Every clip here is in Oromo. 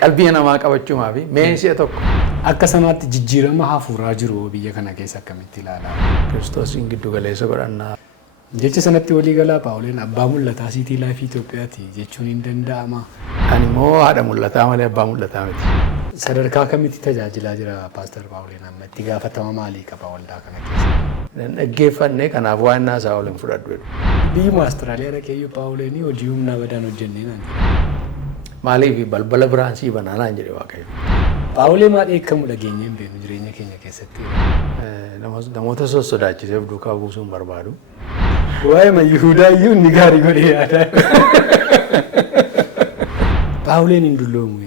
qalbii namaa qabachuumaa fi meeshaa tokko akka sanaatti jijjiirama hafuuraa jiru biyya kana keessa akkamitti ilaalaa? Kiristoosiin giddu galeessa godhannaa. Jecha sanatti walii galaa Paawuleen abbaa mul'ataa siitii laayifii Itoophiyaati jechuun hin danda'ama. Ani immoo haadha mul'ataa malee abbaa mul'ataa miti. Sadarkaa kamitti tajaajilaa jira Paaster Paawuleen amma itti gaafatama maalii qaba waldaa kana keessa? Dhaggeeffannee kanaaf waan naasaa waliin fudhadhu jedhu. Biyyuma Awustiraaliyaa dhaqeeyyuu Paawuleen hojii humnaa badaan hojjennee naan jedhe. Maaliif balbala biraan sii banaanaan jedhe Waaqayyo. Paawulee maal eekkamu dhageenyee hin beeknu jireenya keenya keessatti. Namoota sossodaachiseef duukaa buusuun barbaadu. Waa'ee Yihuudaa iyyuu inni gaarii godhee yaada. Paawuleen hin dulloomu.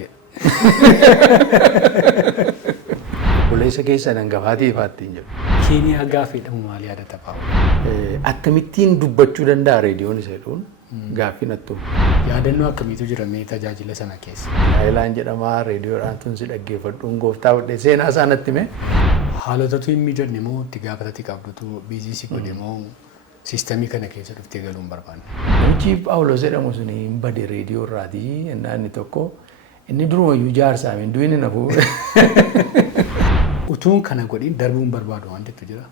Obboleessa keessa hangafaatii ifaattiin jedhu. Keeniyaa gaafa jedhamu maal yaadata Paawuleen? Akkamittiin dubbachuu danda'a reediyoon isa jedhuun gaaffii nattu. Yaadannoo akkamiitu jira mee tajaajila sana keessa? Naayilaan jedhamaa reediyoodhaan tun si dhaggeeffadhuun gooftaa hodhee seenaa isaa natti hime. Haalotatu hin mijanne moo itti gaafatati qabdutu biiziisii godhe moo siistemii kana keessa dhuftee galuun barbaanne? Namichi Phaawulos jedhamu sun hin bade reediyoo irraatii innaa inni tokko inni durumayyuu jaarsaa hin du'in hin hafu. Utuun kana godhin darbuun barbaadu waan jettu jira.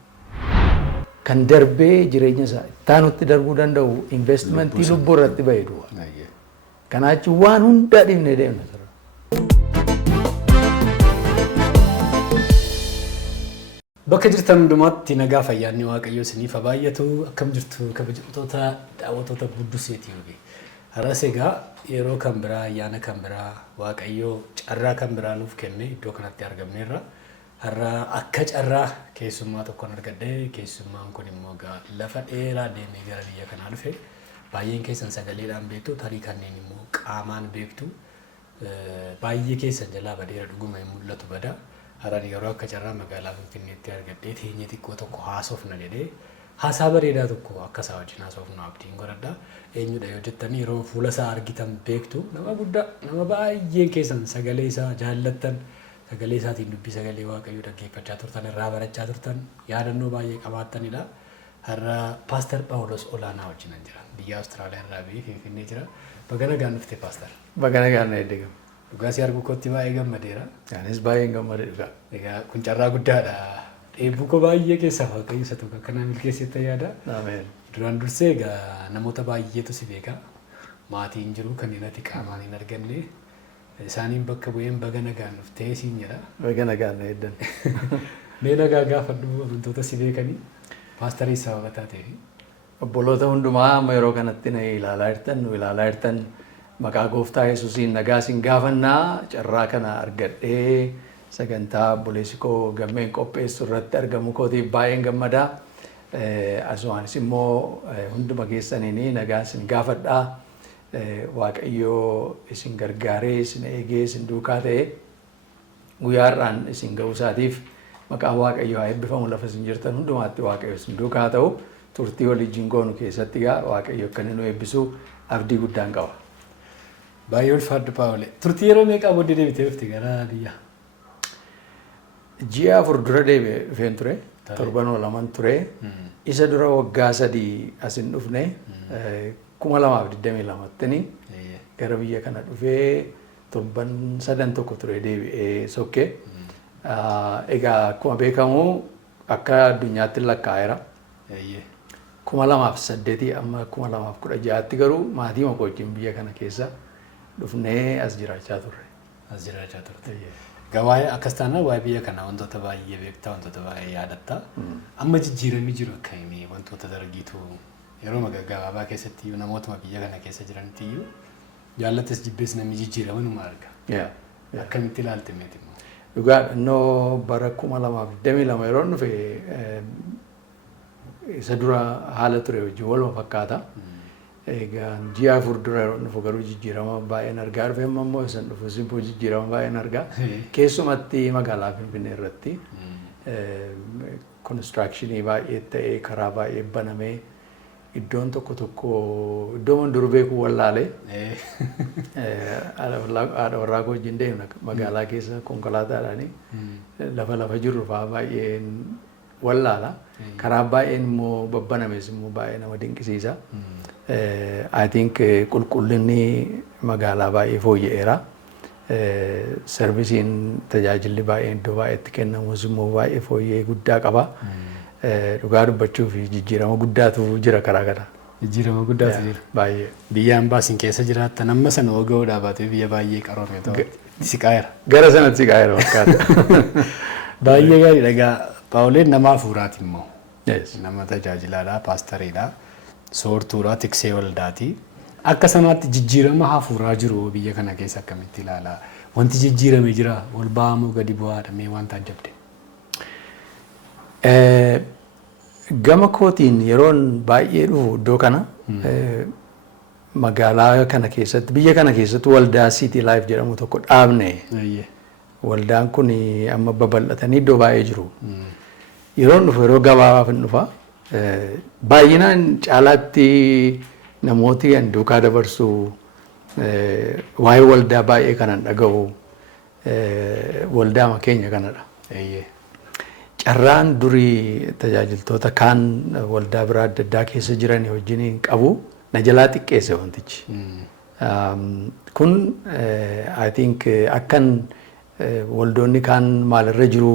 Kan darbee jireenya isaa taanutti darbuu danda'u investimentii lubbuu irratti baheedu. Kanaachi waan hundaa dhibnee deemna. Bakka jirtan hundumaatti nagaa fayyaanni Waaqayyoo isiniif haa baay'atu. Akkam jirtu kabajamtoota daawwattoota Budduseetii yogi. Har'as egaa yeroo kan biraa ayyaana kan biraa Waaqayyoo carraa kan biraa nuuf kenne iddoo kanatti argamneerra. Har'a akka carraa keessummaa tokkoon argadhee keessummaan kun immoo lafa dheeraa deemee gara biyya kanaa dhufe baay'een keessan sagaleedhaan beektu tarii kanneen immoo qaamaan beektu baay'ee keessan jalaa badeera dhuguma hin mul'atu bada. Har'aan yeroo akka carraa magaalaa Finfinneetti argadhee teenyee xiqqoo tokko haasofna jedhee haasaa bareedaa tokko akka isaa wajjin haasofnu abdiin godhadha. Eenyudha yoo jettanii yeroo fuula isaa argitan beektu nama guddaa nama baay'een keessan sagalee isaa jaallattan sagalee isaatiin dubbii sagalee Waaqayyoo dhaggeeffachaa turtan irraa barachaa turtan yaadannoo baay'ee qabaattanidha. Har'a Paaster Phaawulos Olaanaa wajjin jira. Biyya Awustiraaliyaa irraa biyya Finfinnee jira. Baga nagaan dhufte Paaster. Baga nagaan na eeggama. Dhugaa si arguu kootti baay'ee gammadeera. Anis baay'een gammadee dhugaa. Egaa kun carraa guddaadha. Dheebbuu koo baay'ee keessaa Waaqayyo isa tokko akkanaa milkeessite yaada. Ameen. Duraan dursee egaa namoota baay'eetu si beeka. Maatiin jiru kanneen ati qaamaan hin arganne. Isaaniin bakka bu'een baga nagaan dhuftee siin jedha. Baga nagaan na eeddan. Mee nagaa gaafadhu amantoota si beekanii paasterii sababa taateef. Obboloota hundumaa amma yeroo kanatti na ilaalaa jirtan nu ilaalaa jirtan maqaa gooftaa Yesuusiin nagaa siin gaafannaa carraa kana argadhee sagantaa obboleessi koo gammeen qopheessu irratti argamu kootiif baay'een gammadaa. Asumaanis immoo hunduma keessaniin nagaa siin gaafadhaa. Waaqayyoo isin gargaaree isin eegee isin duukaa ta'e guyyaarraan isin ga'uu isaatiif maqaa Waaqayyoo haa eebbifamu lafa isin jirtan hundumaatti Waaqayyo isin duukaa ta'u turtii waliin goonu keessatti gaa Waaqayyo akka inni nu eebbisu abdii guddaan qaba. Baay'ee ulfaadhu Paawulee. Turtii yeroo meeqaa booddee deebitee dhufte gara biyya? Ji'a 4 dura deebi'ee dhufeen ture. Torban lamaan ture. Isa dura waggaa 3 asin dhufne. 2022 gara biyya kana dhufee torban 3 tokko ture deebi'ee sokke. Egaa akkuma beekamu akka addunyaatti lakkaa'eera. 2008 amma 2016tti garuu maatii makoo wajjin biyya kana keessa dhufnee as jiraachaa turre. As jiraachaa turte. Gawaa'ee akkas taanaan waa'ee biyya kanaa wantoota baay'ee beektaa wantoota baay'ee yaadatta. Amma jijjiiramni jiru akkamii wantoota dargiitu yeroo gabaabaa keessatti namootuma biyya kana keessa jiranitti iyyuu jaallates jibbees namni jijjiirama numa arga. Akkamitti ilaalte meeti immoo? Dhugaa innoo bara 2022 yeroo dhufe isa dura haala ture wajjin waluma fakkaata. Egaa ji'a 4 dura yeroo dhufu garuu jijjiirama baay'een argaa dhufe amma immoo isan dhufu simpoo jijjiirama baay'een argaa. Keessumatti magaalaa Finfinnee irratti konistirakshinii baay'ee ta'ee karaa baay'ee banamee iddoon tokko iddoon dur beeku wallaalee haadha warraa koo wajjin deemna magaalaa keessa konkolaataadhaanii lafa jiru fa'aa baay'een wallaala. Karaa baay'een immoo babbanames immoo baay'ee nama dinqisiisa. I think qulqullinni magaalaa baay'ee fooyya'eera. servisiin tajaajilli baay'een iddoo baay'eetti kennamus immoo baay'ee fooyyee guddaa qaba. Dhugaa dubbachuu fi jijjiirama guddaatu jira karaa kana. Jijjiirama guddaatu jira. Baay'ee. Biyya ambaasiin keessa jiraattan amma sana ogoo dhaabatee biyya baay'ee qaroome ta'u siqaayira. Gara sanatti siqaayira fakkaata. Baay'ee gaariidha. Egaa Paawuleen nama hafuuraati immoo. Nama tajaajilaadha, paastariidha, soortuudha, tiksee waldaati. Akka sanaatti jijjiirama hafuuraa jiru biyya kana keessa akkamitti ilaalaa? Wanti jijjiirame jira, ol ba'amoo gadi bu'aadha mee wanta ajabde? Gama kootiin yeroon baay'ee dhufu iddoo kana magaalaa kana keessatti biyya kana keessatti waldaa City Life jedhamu tokko dhaabne. Waldaan kun amma babal'atanii iddoo baay'ee jiru. Yeroon dhufu yeroo gabaabaaf hin dhufa. Baay'inaan caalaatti namooti duukaa dabarsu waa'ee waldaa baay'ee kanan dhaga'u waldaa keenya kanadha. Carraan durii tajaajiltoota kaan waldaa biraa adda addaa keessa jiran wajjin qabu na jalaa xiqqeesse wantichi. Kun I think akkan waldoonni kaan maalirra jiru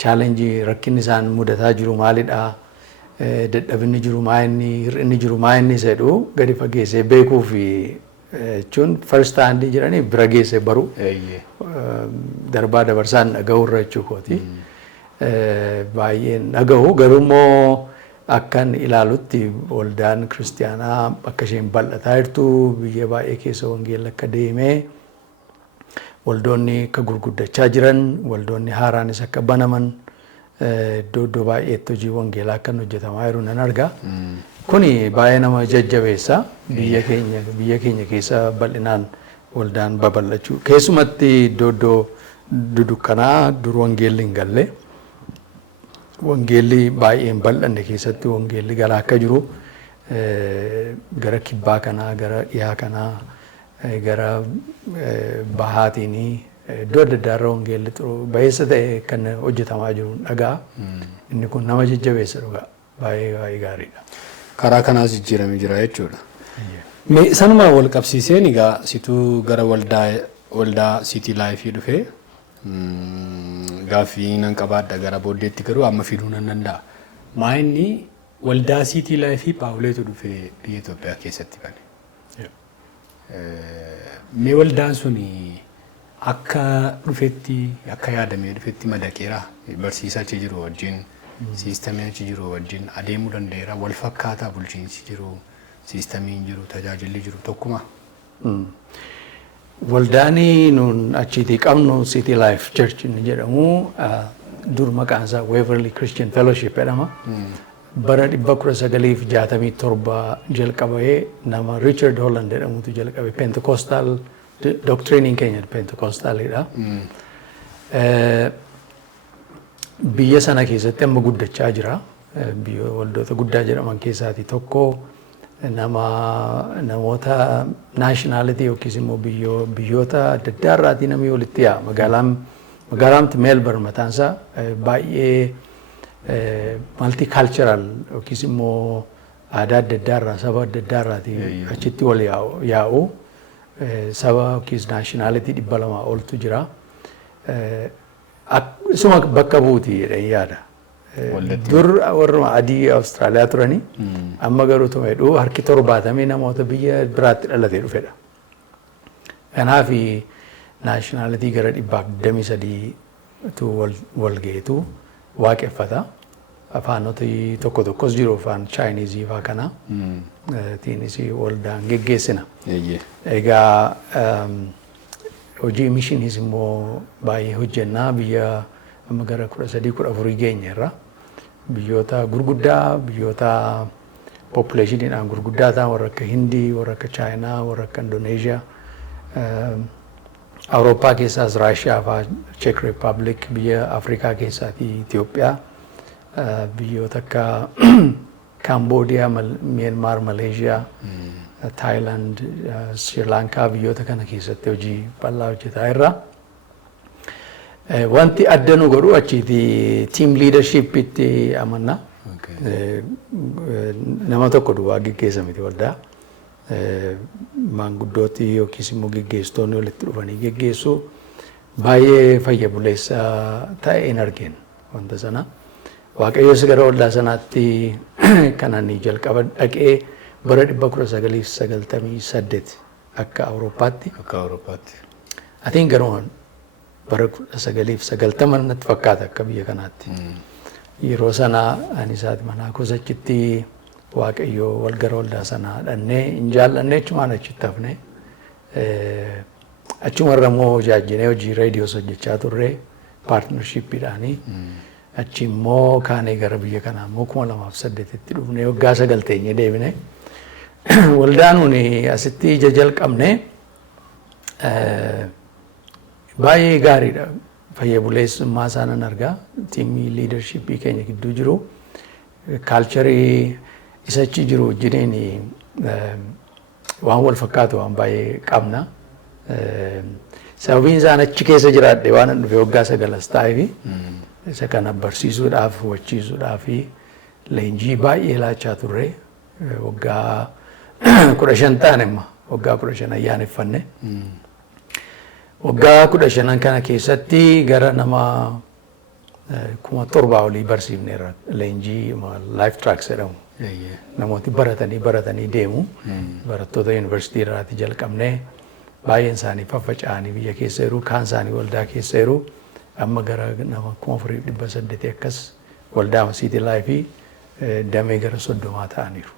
chaalenjii rakkinni isaan mudataa jiru maalidha dadhabinni jiru maayinni hir'inni jiru maayinni jedhu gadi fageessee beekuu fi jechuun first hand jedhanii bira geesse baru darbaa dabarsaan dhaga'urra jechuu kooti. Baay'een dhaga'u garuu immoo akkan ilaalutti waldaan kiristaanaa akka isheen bal'ataa jirtu biyya baay'ee keessa wangeelli akka deemee waldoonni akka gurguddachaa jiran waldoonni haaraanis akka banaman iddoo baay'eetti hojii wangeelaa akka hojjetamaa jiru nan arga. Kuni baay'ee nama jajjabeessa biyya keenya keessa bal'inaan waldaan babal'achuu keessumatti iddoo dudukkanaa dur wangeelli hin galle wangeelli baay'een bal'anne keessatti wangeelli galaa akka jiru gara kibbaa kanaa gara dhiyaa kanaa gara bahaatiin iddoo adda addaarra wangeelli baay'eessa ta'e kan hojjetamaa jiru dhagaa. Inni kun nama jajjabeessa dhugaa baay'ee gaariidha. Karaa kanaas jijjiiramee jira jechuudha. Sanuma wal qabsiiseen egaa situu gara waldaa City Life dhufee gaaffii nan qabaadha gara booddeetti garuu amma fiduu nan danda'a. Maayinni waldaa City Life Paawuleetu dhufee biyya Itoophiyaa keessatti bane. Mee waldaan sun akka dhufetti akka yaadamee dhufetti madaqeera barsiisaa achi jiru wajjin siistamii achi jiru wajjin adeemuu danda'eera wal fakkaataa bulchiinsi jiru siistamiin jiru tajaajilli jiru tokkuma. Waldaani nun achitti qabnu City Life Church ni jedhamu dur maqaan isaa Waverly Christian Fellowship jedhama. Bara 1967 jalqabee nama Richard Holland jedhamutu jalqabe Pentecostal doctriniin keenya Pentecostalidha. Biyya sana keessatti amma guddachaa jira. Waldoota guddaa jedhaman keessaati tokko namoota nationality yookiis immoo biyyoota adda addaarraatii namni walitti yaa'a. Magaalaamti Melbourne mataansaa baay'ee multicultural yookiis immoo aadaa adda addaarraa saba adda addaarraatii achitti wal yaa'u saba yookiis nationality 200 oltu jira. Suma bakka buuti jedhanii yaada. Dur warra adii Awustiraaliyaa turanii amma garuu tumedhu harki 70 namoota biyya biraatti dhalatee dhufedha. Kanaaf nationality gara 123tu wal geetu waaqeffata. Afaanota tokko tokkos jiru afaan Chinese faa kana. Tiinis waldaan geggeessina. Egaa hojii mishiniis immoo baay'ee hojjennaa biyya amma gara 13-14 geenyerra. Biyyoota gurguddaa biyyoota populationiidhaan gurguddaa ta'an warra akka Hindii, warra akka Chaayinaa, warra akka Indoneeshiyaa, Awurooppaa keessaas Raashiyaa fa'aa, Czech Republic, biyya Afrikaa keessaati Itoophiyaa, biyyoota akka Cambodia, Myanmar, Malaysia, Thailand, Sri Lanka biyyoota kana keessatti hojii bal'aa hojjetaa irra. Wanti adda nu godhu achiiti team leadership itti amanna. Nama tokko duwwaa geggeessa miti waldaa. maanguddooti yookiis immoo geggeessitoonni walitti dhufanii geggeessuu baay'ee fayya buleessa ta'e hin argeen wanta sana. Waaqayyoos gara waldaa sanaatti kanan jalqaba dhaqee bara 1998 akka Awurooppaatti. Akka Awurooppaatti. Atiin garuu bara 1990 natti fakkaata akka biyya kanaatti. Yeroo sana ani isaati manaa kuusachitti waaqayyoo wal gara waldaa sanaa dhannee hin jaallannee achumaan achitti hafne. Achumarra immoo jaajjinee hojii reediyoos hojjechaa turre paartinarshiippiidhaanii. Achi immoo kaanee gara biyya kanaa immoo 2008tti dhufnee waggaa 9 teenyee deebine. Waldaan nuyi asitti ija jalqabne baay'ee gaariidha. Fayya buleessummaa isaanan argaa. Tiimii liidarshiippii keenya gidduu jiru. Kaalcharii isa achi jiru wajjiniin waan wal fakkaatu waan baay'ee qabna. Sababiin isaan achi keessa jiraadhe waan dhufe waggaa 9 ta'eefi isa kana barsiisuudhaaf hubachiisuudhaaf leenjii baay'ee laachaa turre. Waggaa 15 ta'an immoo waggaa 15 ayyaaneffanne. Waggaa 15 kana keessatti gara nama 7,000 olii barsiifneerra leenjii life tracks jedhamu. Namooti baratanii deemu. Barattoota yuunivarsiitii irraati jalqabnee baay'een isaanii faffaca'anii biyya keessa jiru, kaan isaanii waldaa keessa jiru. Amma gara nama 4,800 akkas waldaa City Life damee gara 30 ta'aniiru.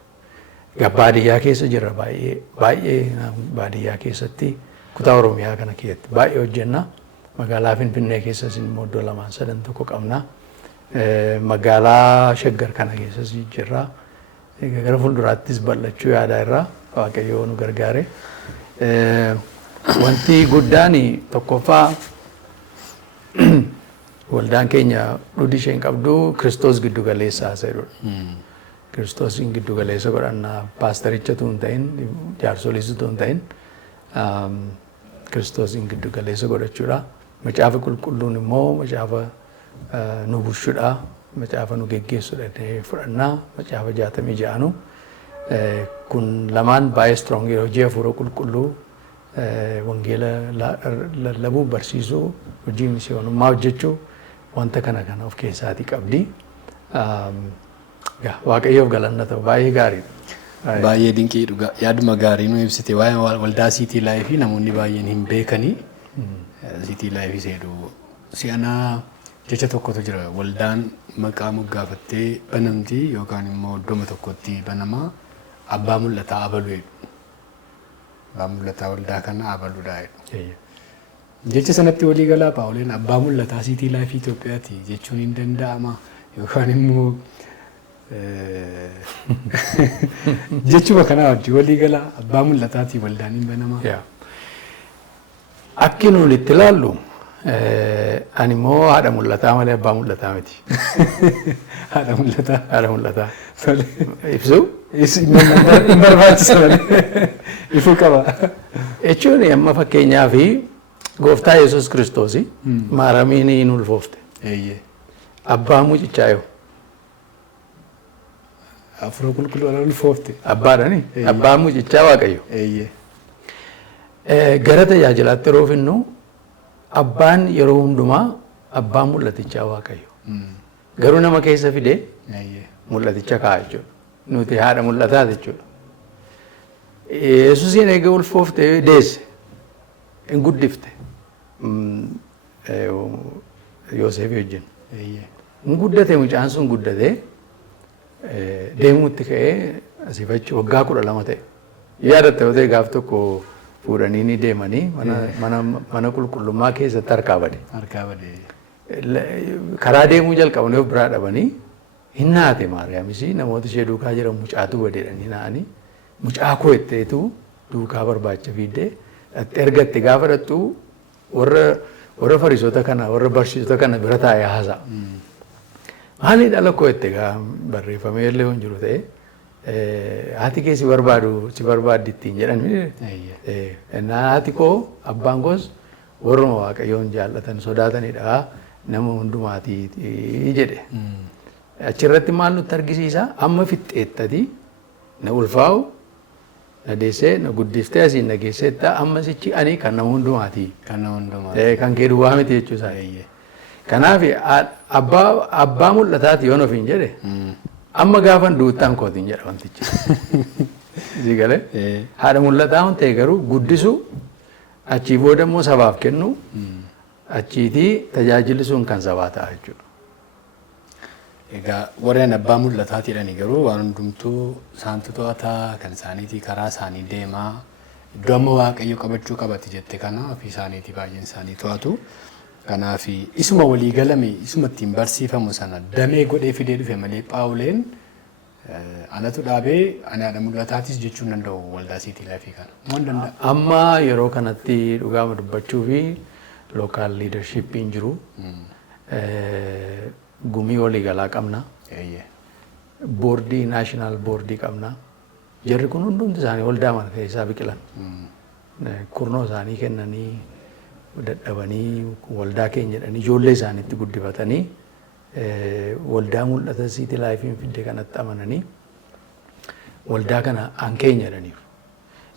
Baadiyyaa keessa jirra baay'ee baadiyyaa keessatti kutaa Oromiyaa kana keessatti baay'ee hojjenna. Magaalaa Finfinnee keessas immoo iddoo 2-3 tokko qabna. Magaalaa Shaggar kana keessas jirra. Gara fuulduraattis bal'achuu yaadaa irraa waaqayyoo nu gargaare. Wanti guddaan tokkoffaa waldaan keenya dhudhi isheen qabdu Kiristoos giddu galeessa haasa'edha. Kiristoosiin giddu galeessa godhannaa paasterichatu hin ta'in, jaarsoliisitu hin ta'in, Kiristoosiin giddu galeessa godhachuudha. Macaafa qulqulluun immoo macaafa nu bulchudha, macaafa nu geggeessudha fudhannaa, macaafa 66 kun lamaan baay'ee strong hojii hafuura qulqulluu wangeela lallabuu barsiisuu hojii misiyoonummaa hojjechuu wanta kana of keessaatii qabdi. Waaqayyoof galanna ta'u baay'ee gaariidha. Baay'ee dinqii dhugaa yaaduma gaarii nu ibsite waa'ee waldaa City Life namoonni baay'een hin beekanii. City Life seeduu si'anaa jecha tokkotu jira waldaan maqaa moggaafattee banamti yookaan immoo iddoo tokkotti banamaa abbaa mul'ataa abaluu jedhu. Abbaa mul'ataa waldaa kana abaluudha jedhu. Jecha sanatti walii galaa Paawuleen abbaa mul'ataa City Life Itoophiyaati jechuun hin danda'ama yookaan immoo jechuma kanaa wajji walii galaa abbaa mul'ataati waldaan hin banamaa. Akki nuun itti ilaallu ani immoo haadha mul'ataa malee abbaa mul'ataa miti. Haadha mul'ataa. Haadha mul'ataa. Ibsuu? Hin barbaachisa malee. Ifuu qaba. Jechuun amma fakkeenyaa fi gooftaa Yesuus Kiristoos maaramiin hin ulfoofte. Abbaa mucichaa yoo. Afur qulqulluu ala ulfoofte. Abbaadhani. Abbaa mucichaa Waaqayyo. Gara tajaajilaatti yeroo finnu abbaan yeroo hundumaa abbaa mul'atichaa Waaqayyo. Garuu nama keessa fidee mul'aticha kaa'a jechuudha. Nuti haadha mul'ataa jechuudha. Yesuusiin eega ulfoofte deesse hin guddifte Yoosef wajjin. Hin guddate mucaan sun guddatee deemuutti ka'ee asii fachi waggaa 12 ta'e. Yaadatta yoo ta'e gaaf tokko fuudhanii ni deemanii mana qulqullummaa keessatti harkaa bade. Karaa deemuu jalqabanii of biraa dhabanii hin naate Maariyaamis namoota ishee duukaa jiran mucaatu badeedhanii naanii mucaa koo itteetu duukaa barbaacha fiiddee ergatti gaafa dhattu warra fariisota kana warra barsiisota kana bira taa'ee haasa'a. Maali dhala koo itti barreeffamee illee hin jiru ta'e haati kee si barbaaddi ittiin jedhan. Haati koo abbaan koos warruma Waaqayyoon jaallatan sodaatanidha nama hundumaatii jedhe. Achirratti maal nutti argisiisa amma fixxeettati na ulfaa'u Na deessee na guddiftee asiin na geesseetta amma sichi ani kan nama hundumaati. Kan nama hundumaati. Kan kee duwwaa miti jechuusaa. Kanaaf abbaa mul'ataati yoon ofiin jedhe amma gaafan duuttaan kootiin jedha wantichi. Zigalee haadha mul'ataa hun ta'e garuu guddisu achii booda immoo sabaaf kennu achiitii tajaajilli sun kan sabaa ta'a jechuudha. Egaa warreen abbaa mul'ataati jedhanii garuu waan hundumtuu isaantu to'ataa kan isaaniitii karaa isaanii deemaa iddoo amma waaqayyo qabachuu qabati jette kana ofii isaaniitii baay'een isaanii to'atu. Kanaaf isuma walii galame isuma ittiin barsiifamu sana damee godhee fidee dhufe malee Phaawuleen anatu dhaabee ani haadha mul'ataatis jechuun danda'u waldaa City Life kana. Waan danda'a. Amma yeroo kanatti dhugaama dubbachuu fi local leadershipiin jiru. Gumii walii galaa qabna. Boordii naashinaal boordii qabna. Jarri kun hundumti isaanii waldaa mana keessaa biqilan. Kurnoo isaanii kennanii dadhabanii waldaa keenya jedhanii ijoollee isaaniitti guddifatanii waldaa mul'ata City Life'n fidde kanatti amananii waldaa kana an keenya jedhaniif.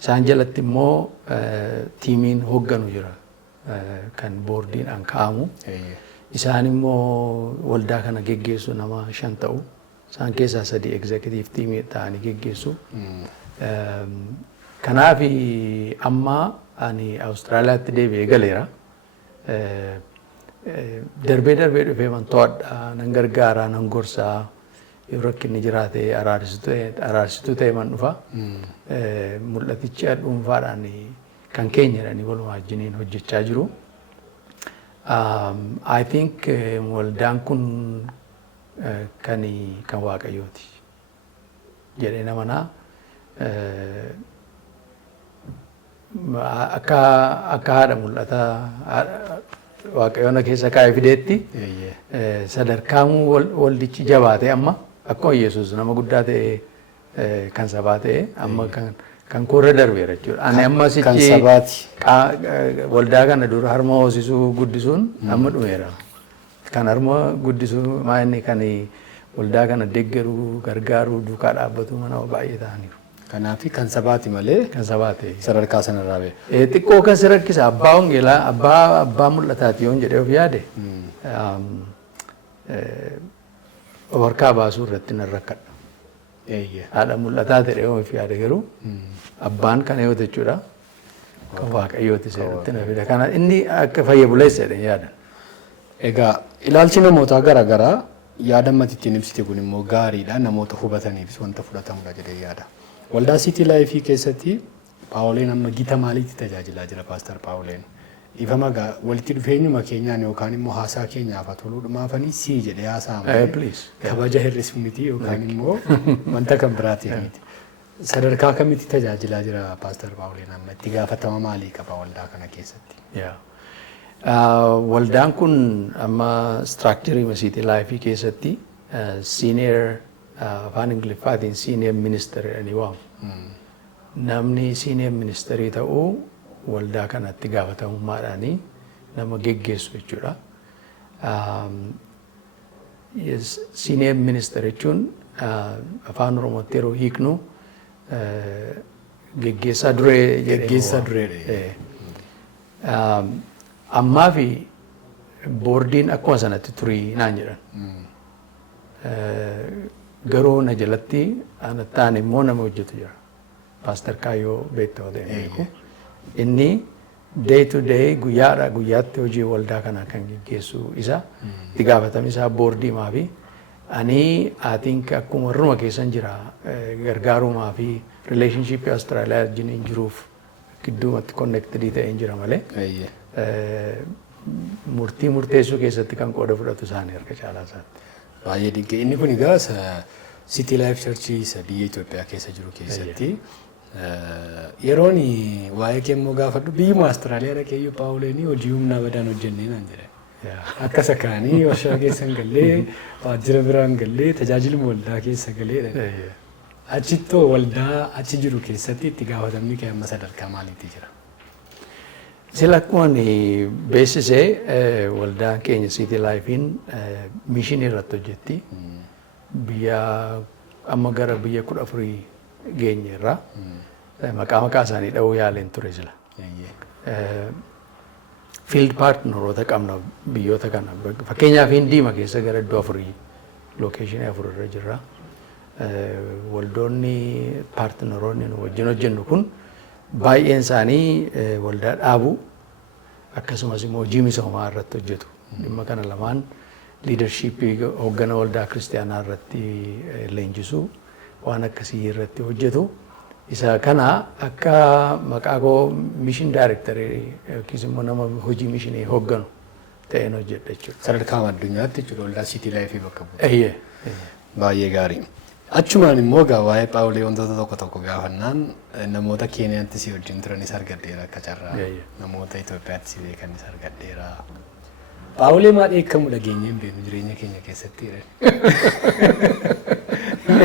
Isaan jalatti immoo tiimiin hoogganu jira kan boordiin an kaa'amu. Isaan immoo waldaa kana geggeessu nama 5 ta'u. Isaan keessaa 3 executive tiimii ta'anii geggeessu. Kanaaf amma ani Awustiraaliyaatti deebi'ee galeera. Darbee dhufee man to'adha nan gargaara nan gorsaa yoo rakkinni jiraate araarsituu ta'e man dhufa. Mul'atichi dhuunfaadhaan kan keenya jedhanii walumaa wajjiniin hojjechaa jiru. I think waldaan kun kan waaqayyooti jedhee namanaa. Akka haadha mul'ataa waaqayyoon keessa kaa'ee fideetti sadarkaan waldichi jabaate amma akkuma Yesuus nama guddaa ta'e kan sabaa ta'e amma kan koorra darbeera jechuudha. Ani amma sichi waldaa kana dura harma hoosisuu guddisuun amma dhumeera. Kan harma guddisuu maa'inni kan waldaa kana deeggaruu gargaaruu duukaa dhaabbatu mana baay'ee ta'aniiru. Kanaaf kan sabaati malee kan sabaati sadarkaa sanarraa ba'e. Xiqqoo kan si rakkisa abbaa wangeelaa abbaa mul'ataati yoon jedhee of yaade harkaa baasuu irratti nan rakkadha. Haadha mul'ataa ta'e of yaade garuu abbaan kana yoo jechuudha kan waaqayyooti seerutti na fida. Kana inni akka fayya buleessa jedhee yaadan. Egaa ilaalchi namootaa garaagaraa yaada matittiin ibsite kun immoo gaariidha namoota hubataniifis wanta fudhatamudha jedhee yaada. Waldaa City Life keessatti Phaawuleen amma gita maaliitti tajaajilaa jira Paaster Phaawuleen? Ifama walitti dhufeenyuma keenyaan yookaan immoo haasaa keenyaaf toluudhumaafanii sii jedhee haasa'amu. Kabaja hir'isuu miti yookaan immoo wanta kan biraatiif miti. Sadarkaa kamitti tajaajilaa jira Paaster Phaawuleen amma itti gaafatama maalii qaba waldaa kana keessatti? Waldaan kun amma structure City Life keessatti senior afaan Ingiliffaatiin senior minister jedhanii waamu. Namni senior ministerii ta'uu waldaa kanatti gaafatamummaadhaanii nama geggeessu jechuudha. Senior minister jechuun afaan Oromootti yeroo hiiknu geggeessaa duree geggeessaa dureedha. Ammaa fi boordiin akkuma sanatti turii naan jedhan. Garuu na jalatti anattaan immoo nama hojjetu jira. Paaster Kaayyoo beektaa ta'e beeku. Inni day to day guyyaadhaa guyyaatti hojii waldaa kanaa kan geggeessu isa. Itti gaafatami isaa boordiimaa fi ani atiink akkuma warruma keessan jira gargaarumaa fi relationship Austraaliyaa wajjin jiruuf gidduumatti connected ta'een jira malee. Murteessuu keessatti kan qooda fudhatu isaanii harka caalaa isaatti. Baay'ee dinqee inni kun egaa City Life Church isa biyya Itoophiyaa keessa jiru keessatti yeroon waa'ee kee immoo gaafadhu biyyuma Austraaliyaa dhaqeeyyuu Phaawuleen hojii humnaa badaan hojjennee naan jedhe. Akka sakaanii warshaa keessan gallee waajjira biraan gallee tajaajiluma waldaa keessa galee achittoo waldaa achi jiru keessatti itti gaafatamni kee amma sadarkaa maaliitti jira? Sila akkuma beeksisee waldaan keenya City Life'n mishinii irratti hojjetti. Biyya amma gara biyya 14 geenye irraa maqaa isaanii dha'uu yaaleen ture jira. Fiild paartinaroota qabna biyyoota kana fakkeenyaaf Hindiima keessa gara iddoo 4 lookeeshinii 4 irra jirra. Waldoonni paartinaroonni wajjin hojjennu kun baay'een isaanii waldaa dhaabuu akkasumas immoo hojii misoomaa irratti hojjetu. Dhimma kana lamaan liidarshiippii hoggana waldaa kiristaanaa irratti leenjisuu waan akkasii irratti hojjetu. Isa kana akka maqaa koo mishin daayirektarii yookiis immoo nama hojii mishinii hogganu ta'een hojjedha jechuudha. Sadarkaa addunyaatti jechuudha waldaa City Life bakka bu'u. Baay'ee gaarii. Achumaan immoo waa'ee Phaawulee wantoota tokko gaafannaan namoota Keeniyaatti si wajjin turanis argadheera akka carraa namoota Itoophiyaatti si beekanis argadheera. Phaawulee maal eekkamu dhageenyee hin beeknu jireenya keenya keessatti jedhan.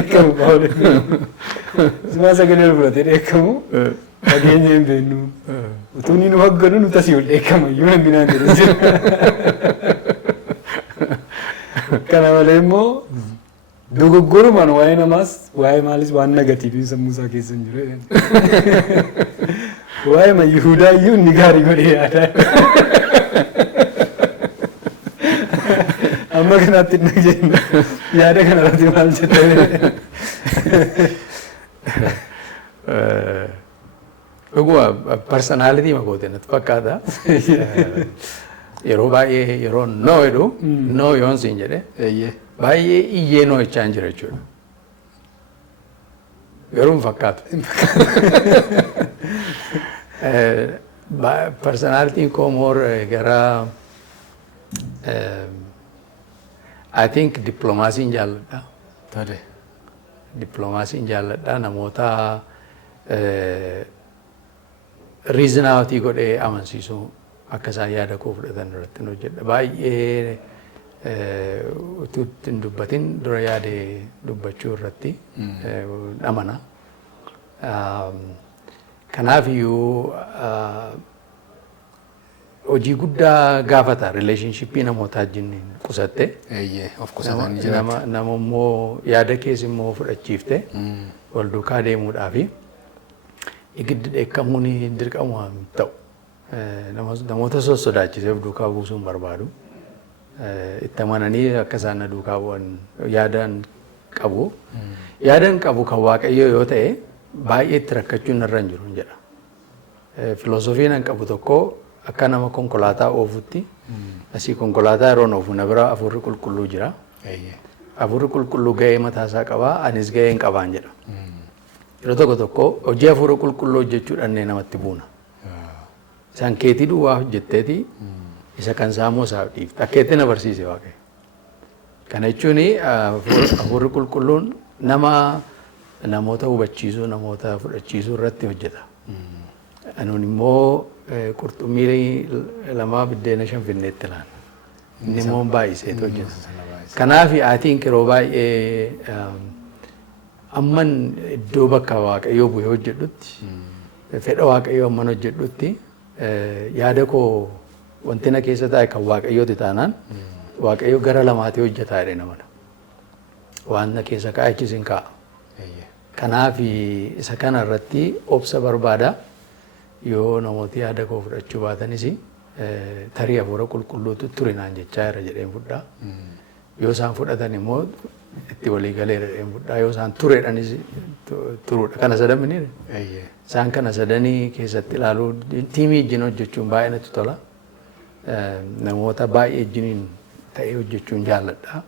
Eekkamu Phaawulee. Simaa sagalee fudhatee eekkamu dhageenyee hin beeknu. Utuu ni nu hogganu nuti asii ol eekkama iyyuu namni naan jedhu jira. Kana malee immoo dogoggorumaan waa'ee namaas waa'ee maalis waan negatiivii sammuu isaa keessa hin jiru. Waa'ee Yihuudaa iyyuu inni gaarii godhee yaada. Amma kanaatti hin dhageenye yaada kanarratti maal jettee? Dhuguma personaalitii makoote natti fakkaata. Yeroo baay'ee yeroo noo jedhu noo yoon siin jedhe baay'ee iyyee noo jechaan jira jechuudha. Garuu hin fakkaatu. Personaalitiin koo more gara I think diplomaasiin jaalladha. Tole. Diplomaasiin jaalladha namoota riizinaawwatii godhee amansiisuu akka isaan yaada koo fudhatan irratti hojjedha. Baay'ee utuu hin dubbatin dura yaadee dubbachuu irratti amana. Kanaaf iyyuu hojii guddaa gaafata rileeshnshippii namootaa wajjin qusatte. Of qusatanii jiraatu. Nama immoo yaada keessa immoo fudhachiifte wal duukaa deemuudhaafi igiddi dheekkamuun dirqama hin ta'u. Namoota sossodaachiseef duukaa buusuu hin barbaadu. Itti amananii akka isaan na duukaa bu'an yaadaan qabu. Yaadaan qabu kan Waaqayyoo yoo ta'e baay'ee itti rakkachuun irra hin jiru jedha. Filoosofiin an qabu tokko akka nama konkolaataa oofutti asii konkolaataa yeroo oofu na bira hafuurri qulqulluu jira. Hafuurri qulqulluu gahee mataasaa qabaa anis gahee hin qabaan jedha. Yeroo tokko hojii hafuura qulqulluu hojjechuudhaan namatti buuna. Isaan keetii duwwaa hojjetteeti isa kan saamoo isaa dhiifte. Akkeetti na barsiise Waaqayyo. Kana jechuun hafuurri qulqulluun namoota hubachiisuu namoota fudhachiisuu irratti hojjeta. Anuun immoo qurxummii 2 biddeena 5 finneetti laan. Inni immoo baay'iseetu hojjeta. Kanaaf aatiin yeroo baay'ee amman iddoo bakka Waaqayyoo bu'ee hojjedhutti fedha Waaqayyoo amman hojjedhutti yaada koo wanti na keessa taa'e kan Waaqayyooti taanaan Waaqayyoo gara lamaatti hojjetaa jedhee namana. Waan na keessa kaa'achis hin kaa'a. Kanaaf isa kana irratti obsa barbaada. Yoo namooti yaada koo fudhachuu baatanis tarii hafuura qulqulluutu turinaan jechaa irra jedheen fudhaa. Yoo isaan fudhatan immoo itti walii galee jedheen fudhaa. Yoo isaan tureedhanis turuudha. Kana sadamini isaan kana sadanii keessatti ilaaluu tiimii wajjin hojjechuun baay'ee natti tola. Namoota baay'ee wajjiniin ta'ee hojjechuun jaalladha.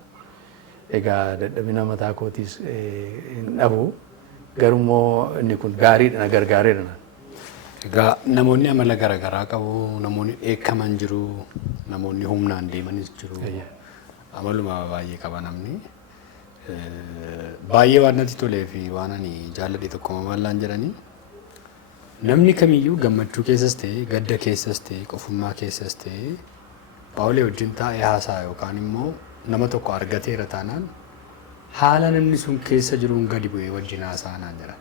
Egaa dadhabina mataa kootiis hin dhabu. Garummoo inni kun gaariidha na gargaareedha. Egaa namoonni amala garaagaraa qabu, namoonni dheekkaman jiru, namoonni humnaan deemanis jiru. Amaluma baay'ee qaba namni. Baay'ee waan natti tolee fi waan ani jaalladhe tokko mamallaan jedhanii namni kamiyyuu gammachuu keessas ta'e, gadda keessas ta'e, qofummaa keessas ta'e Phaawulee wajjin taa'ee haasa'a yookaan immoo nama tokko argateera taanaan haala namni sun keessa jiruun gadi bu'ee wajjin haasa'aa naan jedha.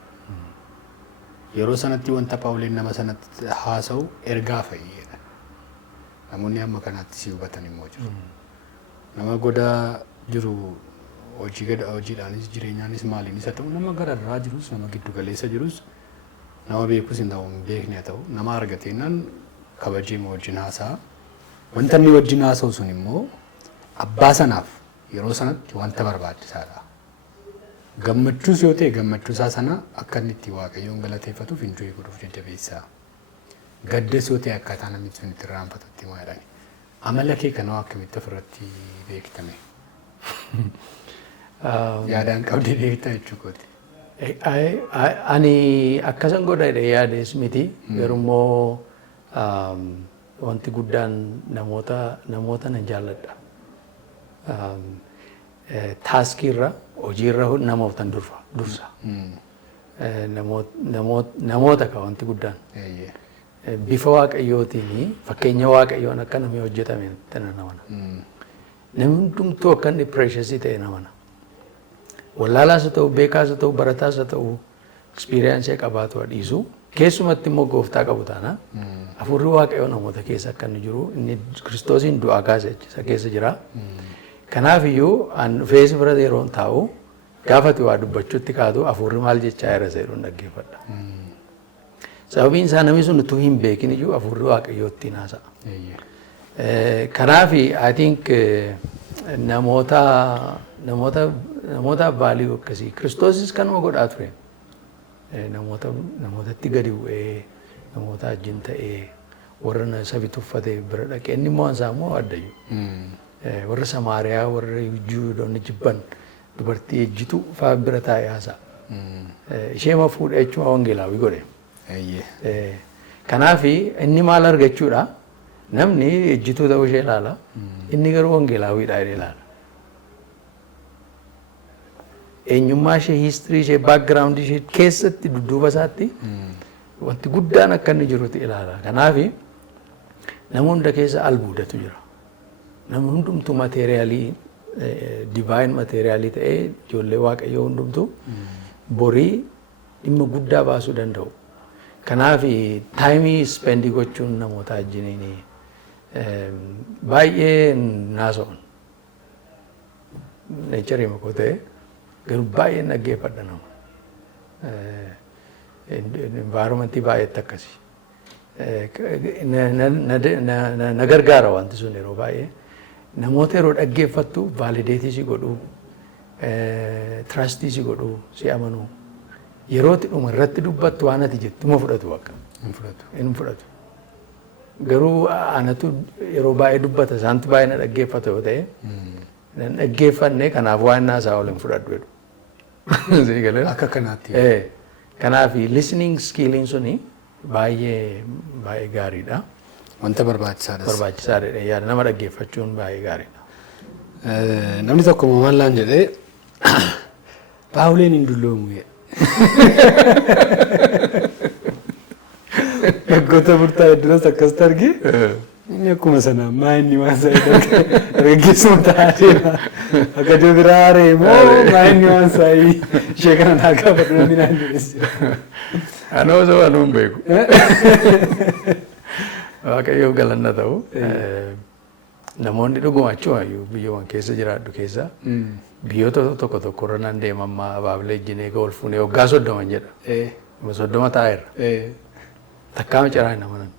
Yeroo sanatti wanta Phaawuleen nama sanatti haasa'u ergaa fayyadha. Namoonni amma kanaatti si hubatan immoo jiru. Nama godaa jiru hojiidhaanis jireenyaanis maaliinis haa ta'u nama gararraa jirus nama giddu galeessa jirus nama beekus hin ta'u hin beekne haa ta'u nama argateennan kabajee wajjin haasa'a. Wanta inni wajjin haasa'u sun immoo abbaa sanaaf yeroo sanatti wanta barbaachisaadha. Gammachuus yoo ta'e gammachuusaa sana akka inni itti waaqayyoon galateeffatuuf enjoy godhuuf jajjabeessaa. Gaddas yoo ta'e akkaataa namni sun itti irraanfatutti himaa jedhani. Amala kee kanaa akkamitti ofirratti beektame? Yaadaan qabdee beektaa jechuukooti. Ani akkasan godhadhe yaadees miti garummoo wanti guddaan namoota nan jaalladha. Taaskiirra hojiirra namootan dursa. Namoota ka wanti guddaan. Bifa waaqayyootiin fakkeenya waaqayyoon akka namni hojjetame tana namana. Namni hundumtuu akka inni precious ta'e namana. Wallaalaas haa ta'u, beekaas haa ta'u, barataas haa ta'u, experience qabaatu dhiisu. Keessumatti immoo gooftaa qabu taana. Hafuurri waaqayyoo namoota keessa akka inni jiru inni Kiristoosiin du'aa kaase isa keessa jira. Kanaaf iyyuu an feesi bira yeroon taa'u gaafati waa dubbachuutti kaatu hafuurri maal jechaa jira jedhuun dhaggeeffadha. Sababiin isaa namni sun utuu hin beekin iyyuu hafuurri waaqayyootti haasa'a. Kanaaf I think namoota baalii akkasii Kiristoosis kanuma godhaa ture. Namootatti gadi bu'ee namoota wajjin ta'ee warra sabi tuffatee bira dhaqee inni immoo isaa immoo addayyu. Warra Samaariyaa warra Yihuudoonni jibban dubartii ejjitu fa'aa bira taa'ee haasa'a. Ishee ma fuudhee jechuun wangeelaawii godhe. Kanaaf inni maal argachuudha? Namni ejjituu ta'uu ishee ilaala. Inni garuu wangeelaawiidha jedhee ilaala. Eenyummaa ishee, hiistirii ishee, baakgiraawundi ishee keessatti dudduuba isaatti wanti guddaan akka inni jirutti ilaala. Kanaaf nama hunda keessa albuudatu jira. Namni hundumtuu mateeriyaalii, divaayin mateeriyaalii ta'ee ijoollee waaqayyoo hundumtuu borii dhimma guddaa baasuu danda'u. Kanaaf taayimii ispeendii gochuun namoota wajjiniin baay'ee naasa'uun neecharii makoo ta'e garuu baay'ee dhaggeeffadha nama. Envaayiromentii baay'eetti akkasii. Na gargaara wanti sun yeroo baay'ee namoota yeroo dhaggeeffattu vaalideetii si godhuu, tirastii si godhuu, si amanuu. Yerootti dhuma irratti dubbattu waan ati jettu ma fudhatu akka hin fudhatu. Garuu anatu yeroo baay'ee dubbata isaantu baay'ee na dhaggeeffata yoo ta'e nan dhaggeeffanne kanaaf waan naasaa ol hin fudhadhu jedhu. Akka kanaatti. Kanaaf listening skilliin suni baay'ee gaariidha. Wanta barbaachisaadha. Barbaachisaadha. Yaada nama dhaggeeffachuun baay'ee gaariidha. Namni tokko maallaan jedhee Paawuleen hin dulloomu. Waggoota murtaa'e duras akkasitti argee inni akkuma sana maa inni waan sa'ii dargaggeessuma taa'eera akka iddoo biraa haaree moo maa inni waan sa'ii ishee kana naa gaafadhu namni naan jedhes jira. Anoo osoo anuu hin beeku. Waaqayyoo galanna ta'u namoonni dhuguma achuma biyyoowwan keessa jiraadhu keessa biyyoota tokko tokkorra nan deemammaa abaabilee ejjinee eega ol fuunee waggaa 30 jedha. 30 taa'eera. Takkaama ciraa hin amanan.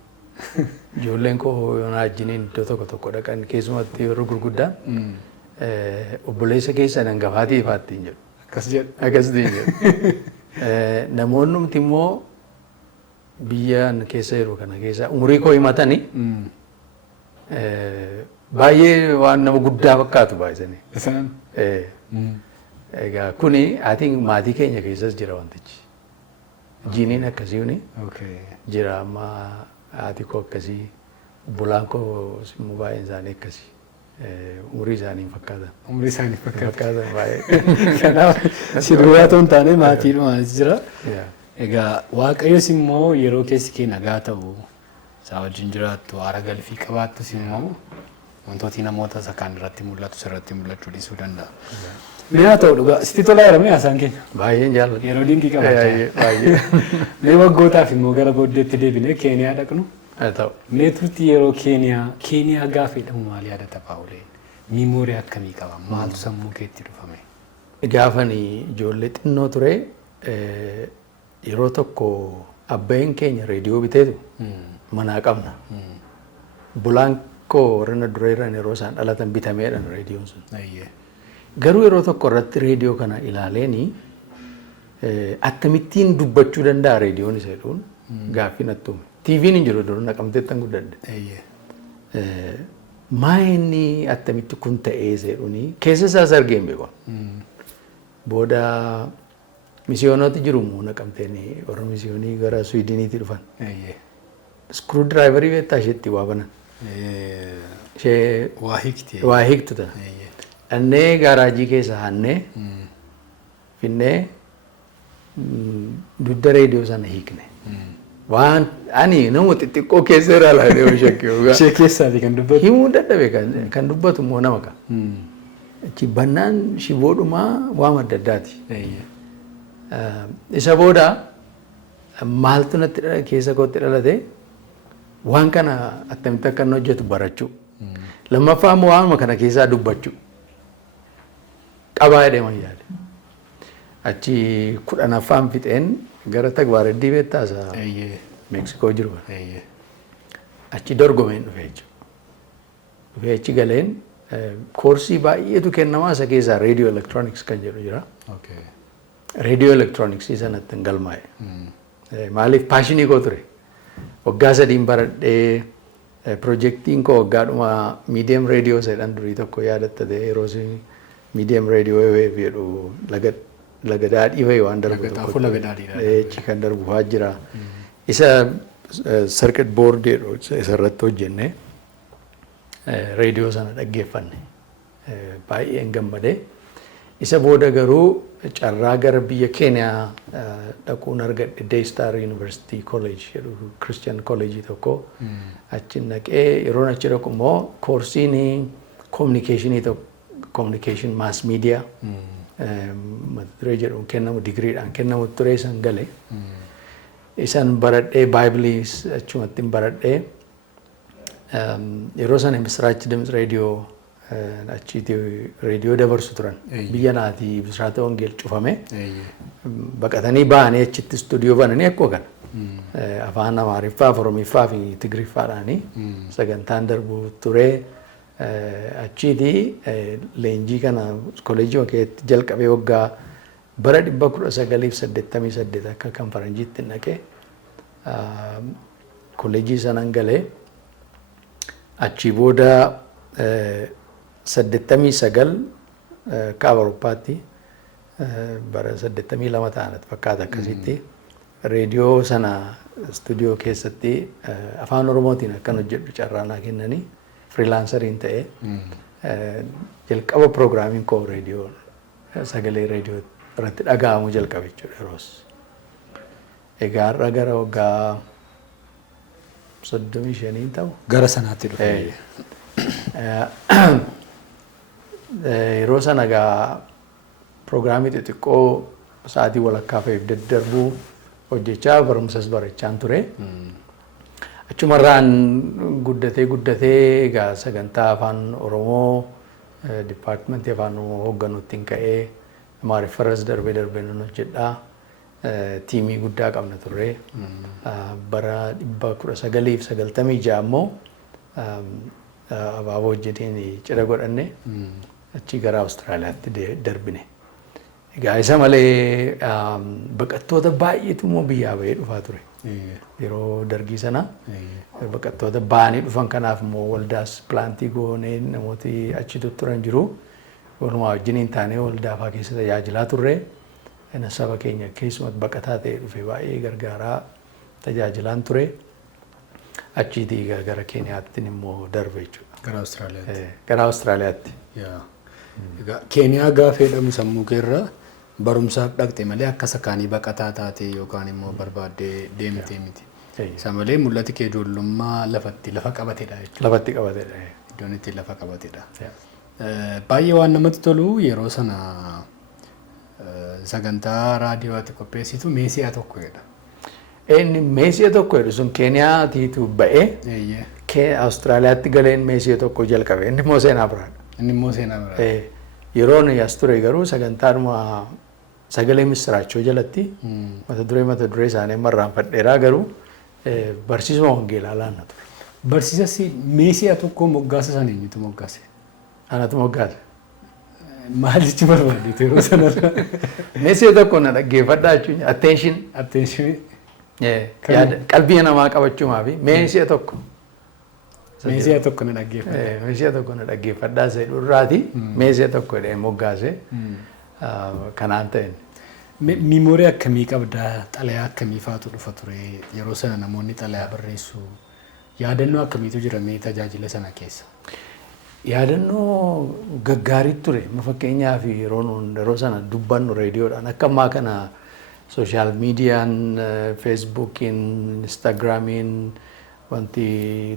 Ijoolleen koo yoonaa wajjiniin iddoo tokko dhaqan keessumatti yeroo gurguddaan obboleessa keessa hangafaatii ifaattiin jedhu. Akkas jedhu. Akkasitiin jedhu. Namoonnumti immoo biyyaan keessa yeroo kana keessa umurii koo himatanii baay'ee waan nama guddaa fakkaatu baay'isanii. Isaan. Egaa kuni I think maatii keenya keessas jira wantichi. Jiiniin akkasiini jira amma haati koo akkasii bulaan koo immoo baay'een isaanii akkasii. Umurii isaanii hin fakkaatan. Umurii isaanii fakkaatan baay'ee. Kanaaf si duwwaa ta'uu hin taane maatiidhumaanis jira. Egaa Waaqayyos immoo yeroo keessi kee nagaa ta'u isaa wajjin jiraattu haara galfii qabaattus immoo wantooti namoota isa kaan irratti mul'atu sirratti mul'achuu dhiisuu danda'a. Mee haa ta'u dhugaa sitti tolaa jedhamee haasaan keenya. Baay'een jaalladha. Yeroo dinqii qabaachaa. Baay'ee. Mee waggootaaf immoo gara booddeetti deebinee Keeniyaa dhaqnu. Haa ta'u. Mee turtii yeroo Keeniyaa gaafa jedhamu maal yaadata Paawuleen? Miimoorii akkamii qaba? Maaltu sammuu keetti dhufame? Gaafan ijoollee xinnoo ture yeroo tokko abbeen keenya reediyoo biteetu manaa qabna. Bulaan koo warra dureerran yeroo isaan dhalatan bitameedhaan reediyoon sun. Garuu yeroo tokko irratti reediyoo kana ilaaleeni akkamittiin dubbachuu danda'a reediyoon isa jedhuun gaaffii natti uume. TV'n hin jiru dur Naqamteettan guddadde. Maa inni attamitti kun ta'ee isa jedhuuni keessa isaas argeen beeku. Booda misiyoonoti jiru moo Naqamteen warra misiyoonii gara Swiidiniitti dhufan. Screw driverii beektaa isheetti waa banan. Ishee waa hiiktu tana. Annee gaaraajii keessa hannee finnee dudda reediyoo sana hiikne. Waan ani nama xixiqqoo keessa irraa laalee yoo shakkii yoo Ishee keessaati kan dubbatu. himuu dadhabe kan dubbatu immoo nama kan. Achi bannaan shiboodhumaa waan adda addaati. Isa booda maaltu natti keessa kootti dhalate waan kana attamitti akka inni hojjetu barachuu. Lammaffaa immoo waanuma kana keessaa dubbachuu. Qabaa jedhee yaade. Achi 10ffaan fixeen gara Tagbaaraddii beektaasaa Meeksikoo jiru. Achi dorgomeen dhufe jechuudha. Dhufee achi galeen koorsii baay'eetu kennamaa isa keessaa reediyoo elektirooniks kan jedhu jira. Reediyoo elektirooniksii sanatti hin galmaa'e. Maaliif paashinii koo ture. Waggaa 3 baradhee piroojeektiin koo waggaadhuma miidiyam reediyoo jedhan durii tokko yaadatta ta'e yeroo miidiyam reediyoo jedhu laga daadhii fa'i waan darbu tokko achi kan darbu jira. Isa circuit board jedhu isarratti hojjenne reediyoo sana dhaggeeffanne baay'een gammadee. Isa booda garuu carraa gara biyya Keeniyaa dhaquun argadhe Daystar University College jedhu Christian College tokko achi naqee yeroo achi dhaqu immoo koorsiin communication mass media mata duree jedhu kennamu digriidhaan kennamu ture san gale. Isan baradhee Bibiliis achumatti baradhee yeroo sana Misraachi Dimts reediyoo achiiti reediyoo dabarsu turan. Biyya naatii Bisraata Wangeel cufame. Baqatanii ba'anii achitti istuudiyoo bananii akkuma kana. Afaan Amaariffaa, Oromiffaa fi Tigiriffaadhaanii sagantaan darbu ture. Achiiti leenjii kana kolleejii keetti jalqabee waggaa bara 1988 akka kan faranjiitti naqee kolleejii sanan galee achi booda 89 kaaba Awurooppaatti bara 82 ta'anatti fakkaata akkasitti reediyoo sana istuudiyoo keessatti afaan Oromootiin akkan hojjedhu carraa naa kennanii freelanceriin ta'ee jalqaba piroograamiin koo reediyoo sagalee reediyoo irratti dhaga'amu jalqabe jechuudha yeroos. Egaa har'a gara waggaa 35 ta'u. Gara sanaatti dhufe. Yeroo sana egaa piroograamii xixiqqoo sa'aatii walakkaa fa'iif daddarbuu hojjechaa barumsas barachaan ture. Achumarraan guddatee egaa sagantaa afaan Oromoo dipaartimentii afaan Oromoo hoogganuutiin ka'ee Amaariffaras darbee nan hojjedhaa. Tiimii guddaa qabna turre. Bara 1996 immoo abaaboo hojjetiin cidha godhanne achi gara Awustiraaliyaatti darbine. Egaa isa malee baqattoota baay'eetu immoo biyyaa bahee dhufaa ture. Yeroo dargii sana baqattoota ba'anii dhufan kanaaf immoo waldaas pilaantii goonee namooti achi tutturan jiru. Walumaa wajjiniin taanee waldaa fa'aa keessa tajaajilaa turre. Saba keenya keessumatti baqataa ta'ee dhufe baay'ee gargaaraa tajaajilaan ture. Achiitii gara Keeniyaatti immoo darbe jechuudha. Gara Awustiraaliyaatti. Gara Awustiraaliyaatti. Keeniyaa gaafa jedhamu sammuu keerra barumsaaf dhaqxe malee akka sakaanii baqataa taate yookaan immoo barbaaddee deemtee miti. Isa malee mul'ati kee ijoollummaa lafa qabatedha jechuudha. Lafatti qabatedha. Iddoon itti lafa qabatedha. Baay'ee waan namatti tolu yeroo sana sagantaa raadiyooti qopheessitu meesiyaa tokko jedha. Inni meesiyaa tokko jedhu sun Keeniyaatiitu ba'ee Awustiraaliyaatti galeen meesiyaa tokko jalqabe. Inni immoo seenaa biraadha. Inni immoo seenaa biraadha. Yeroon as ture garuu sagantaadhuma sagalee misiraachoo jalatti mata duree isaanii marraanfadheeraa garuu barsiisuma wangeelaa laanna ture. Barsiisas meesiyaa tokko moggaasa sana eenyutu moggaase? Anatu moggaase. Maalitti barbaadde yeroo sanarra? Meesiyaa tokko na dhaggeeffadhaa jechuun attention. Attention. Qalbii namaa qabachuumaa fi meesiyaa tokko. Meesiyaa tokko na dhaggeeffadhaa. Meesiyaa tokko na dhaggeeffadhaa isa dhurraati meesiyaa tokko jedhee moggaase kanaan ta'een. Miimoorii akkamii qabdaa? Xalayaa akkamii faatu dhufa ture? Yeroo sana namoonni xalayaa barreessu yaadannoo akkamiitu jira mee tajaajila sana keessa? Yaadannoo gaggaarii ture. Fakkeenyaaf yeroo sana dubbannu reediyoodhaan akka ammaa kana sooshaal miidiyaan, feesbuukiin, instaagiraamiin, wanti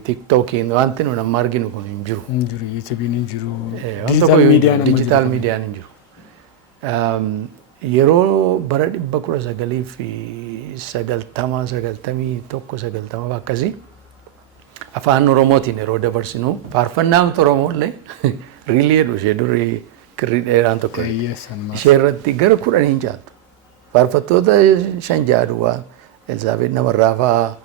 tiiktookiin wanti nuti amma arginu kun hin jiru. Hin jiru, yuutuubiin hin jiru, dijitaal miidiyaan hin jiru. Yeroo bara 1991 akkasii afaan Oromootiin yeroo dabarsinu faarfannaan Oromooillee riilii jedhu ishee durii kirrii dheeraan tokko ishee irratti gara 10 hin jaaltu. Faarfattoota 5 jaaduwaa Elsaabeet namarraa fa'aa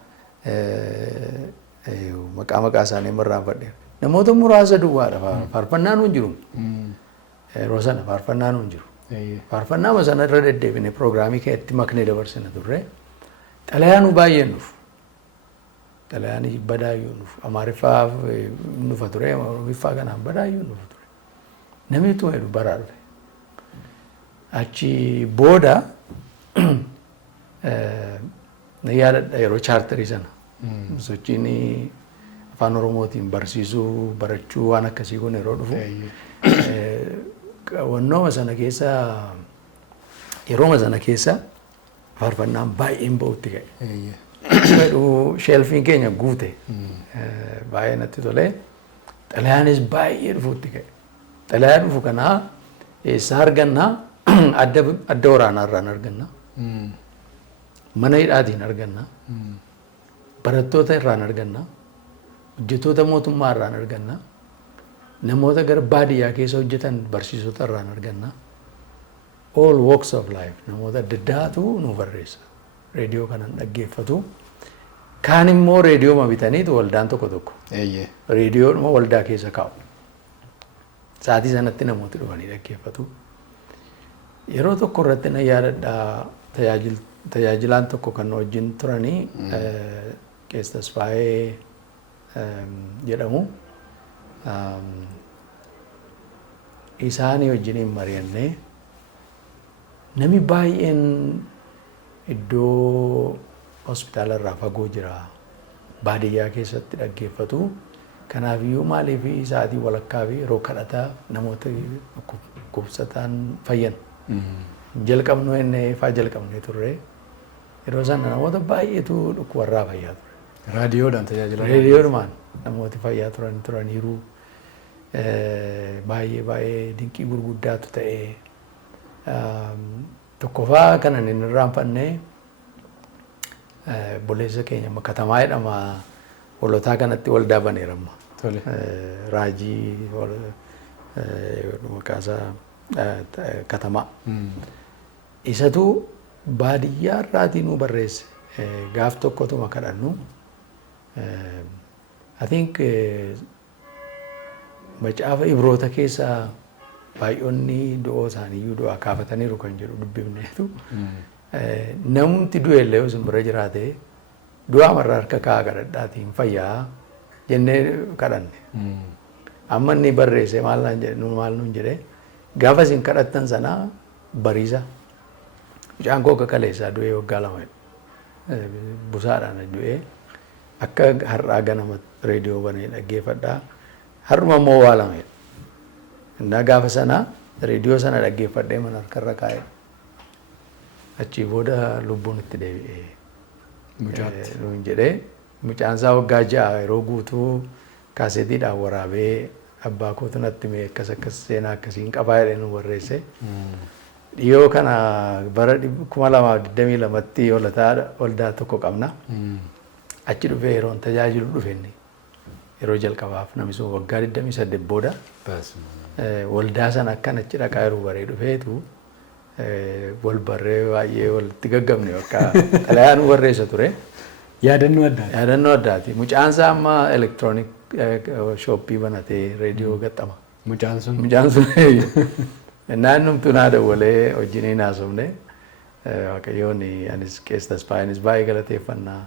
maqaa isaanii marraanfadheera. Namoota muraasa duwwaadha faarfannaan hin jiru. Yeroo sana faarfannaan hin jiru. Faarfannaa sana irra deddeebine piroograamii keessatti maknee dabarsina turre. Xalayaan baay'een dhufu. Xalayaan badaayyuu dhufu. Amaariffaa dhufa ture. Oromiffaa kanaan badaayyuu dhufu ture. Namni ittuma jedhu baraa dhufe. Achi booda na yaadadha yeroo chaartarii sana. Sochiin afaan Oromootiin barsiisuu, barachuu waan akkasii kun yeroo dhufu. Wannooma sana keessa yerooma sana keessa faarfannaan baay'een ba'utti ka'e. Sheelfiin keenya guute baay'ee natti tolee xalayaanis baay'ee dhufuutti ka'e. Xalayaa dhufu kanaa eessaa argannaa adda waraanaa irraan argannaa. Mana hidhaatiin argannaa. Barattoota irraan argannaa. Hojjettoota mootummaa irraan argannaa. Namoota gara baadiyyaa keessa hojjetan barsiisota irraan argannaa. All walks of life namoota adda addaatu nu barreessa. Reediyoo kanan dhaggeeffatu. Kaan immoo reediyooma bitaniitu waldaan tokko tokko. Reediyoodhuma waldaa keessa kaa'u. Sa'aatii sanatti namooti dhufanii dhaggeeffatu. Yeroo tokko irratti na yaadadhaa tajaajilaan tokko kan wajjin turanii Qees Tasfaayee jedhamu. Isaanii wajjiniin mari'annee namni baay'een iddoo hospitaala irraa fagoo jira baadiyyaa keessatti dhaggeeffatu. Kanaafiyyuu maaliif sa'aatii walakkaa fi yeroo kadhataa namoota dhukkubsataan fayyan. Jalqabnu ennee faa jalqabnee turre yeroo sana namoota baay'eetu dhukkubarraa fayyaa ture. Raadiyoodhaan tajaajila. Raadiyoodhaan namooti fayyaa turaniiru. Baay'ee dinqii gurguddaatu ta'ee tokkoffaa kanan hin irraanfannee boleessa keenya katamaa jedhama holotaa kanatti waldaa baneeramma. Raajii maqaasaa katamaa. Isatu baadiyyaa irraatii nu barreesse gaaf tokkotuma kadhannu. I think macaafa Ibroota keessaa baay'oonni du'oo isaaniiyyuu du'aa kaafataniiru kan jedhu dubbifneetu. Namni du'ellee yoo isin bira jiraate du'aa marraa harka kaa'aa kadhadhaatiin fayyaa jennee kadhanne. Amma inni barreesse maal nuun jedhee gaafa isin kadhattan sanaa bariisa. Mucaan koo akka kaleessaa du'ee waggaa 2 busaadhaan du'ee akka har'aa ganama reediyoo banee dhaggeeffadhaa. Har'uma immoo waa 2. Innaa gaafa sana reediyoo sana dhaggeeffadhee mana harkarra kaa'e. Achii booda lubbuun itti deebi'ee. Nuun jedhee mucaan isaa waggaa 6 yeroo guutuu kaaseetiidhaan waraabee abbaa kootu natti mee akkas seenaa akkasiin qabaa jedhee nu barreesse. Dhiyoo kana bara 2022tti waldaa tokko qabna. Achi dhufee yeroon tajaajilu dhufenni. Yeroo jalqabaaf namni sun waggaa 28 booda waldaa sana akkan achi dhaqaa yeroo baree dhufeetu wal barree baay'ee walitti gaggabne bakka xalayaan barreessa ture. Yaadannoo addaati. Yaadannoo addaati. Mucaan isaa amma elektiroonik shooppii banatee reediyoo gaxxama. Mucaan sun. Mucaan sun naannumtuu naa dawwalee wajjin haasofne waaqayyoon anis Qees Tasfaayinis baay'ee galateeffannaa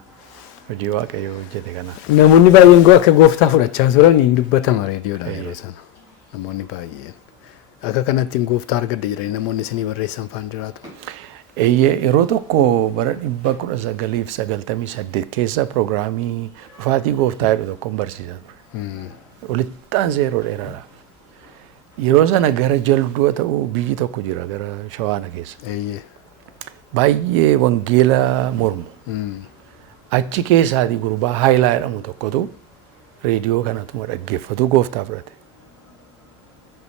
hojii waaqayyoo hojjete kana. Namoonni baay'een akka gooftaa fudhachaa turan hin dubbatama reediyoodha yeroo sana. Namoonni baay'een akka kanatti gooftaa argadde jedhanii namoonni isinii barreessan faan jiraatu. Yeroo tokko bara 1998 keessa piroogiraamii dhufaatii gooftaa jedhu tokkoon barsiisaa ture. Walitti aansee yeroo dheeraadha. Yeroo sana gara jalduu ta'uu biyyi tokko jira gara Shawaana keessa. Baay'ee wangeela mormu. Achi keessaatii gurbaa Haayilaa jedhamu tokkotu reediyoo kanatuma dhaggeeffatu gooftaa fudhate.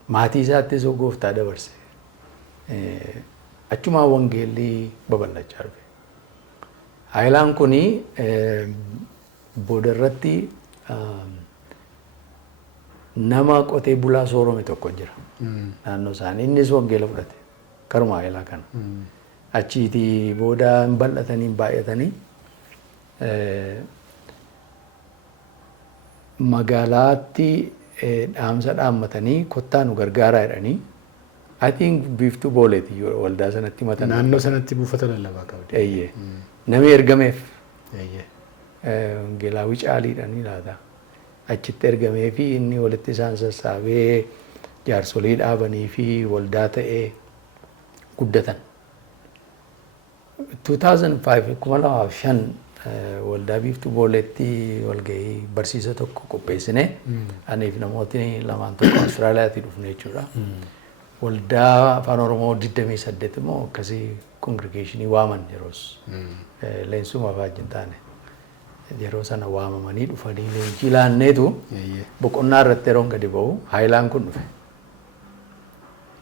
Maatii isaattis gooftaa dabarse. Achuma wangeelli babal'achaa dhufe. Haayilaan kuni booda irratti nama qotee bulaa soorome tokko jira. Naannoo isaanii innis wangeela fudhate. Karuma Haayilaa kana. Achiitii booda hin bal'atanii baay'atanii magaalaatti dhaamsa dhaammatanii kottaa nu gargaaraa jedhanii I think biiftuu booleeti waldaa sanatti matan. Naannoo sanatti buufata lallabaa qabdi. Eeyyee. Namni ergameef. Eeyyee. Wangeelaawwi caaliidhaan laata. Achitti ergamee fi inni walitti isaan sassaabee jaarsolii dhaabanii fi waldaa ta'ee guddatan. 2005 waldaa biiftuu booleetti walgahii barsiisa tokko qopheessine. Aniif namootni lamaan tokko Awustiraaliyaatti dhufne jechuudha. Waldaa afaan Oromoo 28 immoo akkasii kongrigeeshinii waaman yeroos leensuma faajin taane yeroo sana waamamanii dhufanii leenjii laanneetu boqonnaa irratti yeroon gadi ba'u Haayilaan kun dhufe.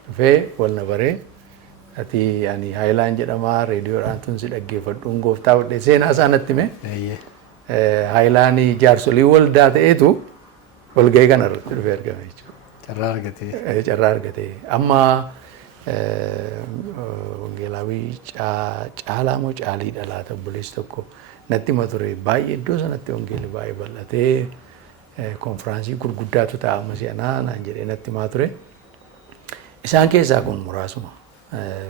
Dhufee wal na baree ati ani Haayilaan jedhamaa reediyoodhaan tun si dhaggeeffadhuun gooftaa fudhee seenaa isaanatti hime. Haayilaan jaarsolii waldaa ta'eetu walgahii kana irratti dhufee argame jechuudha. Carraa argatee. Carraa argatee. Amma wangeelaawwi caalaa moo caaliidha laata obboleessi tokko natti hima ture. Baay'ee iddoo sanatti wangeelli baay'ee bal'atee konfiraansii gurguddaatu ta'a amma si'anaa naan jedhee natti himaa ture. Isaan keessaa kun muraasuma.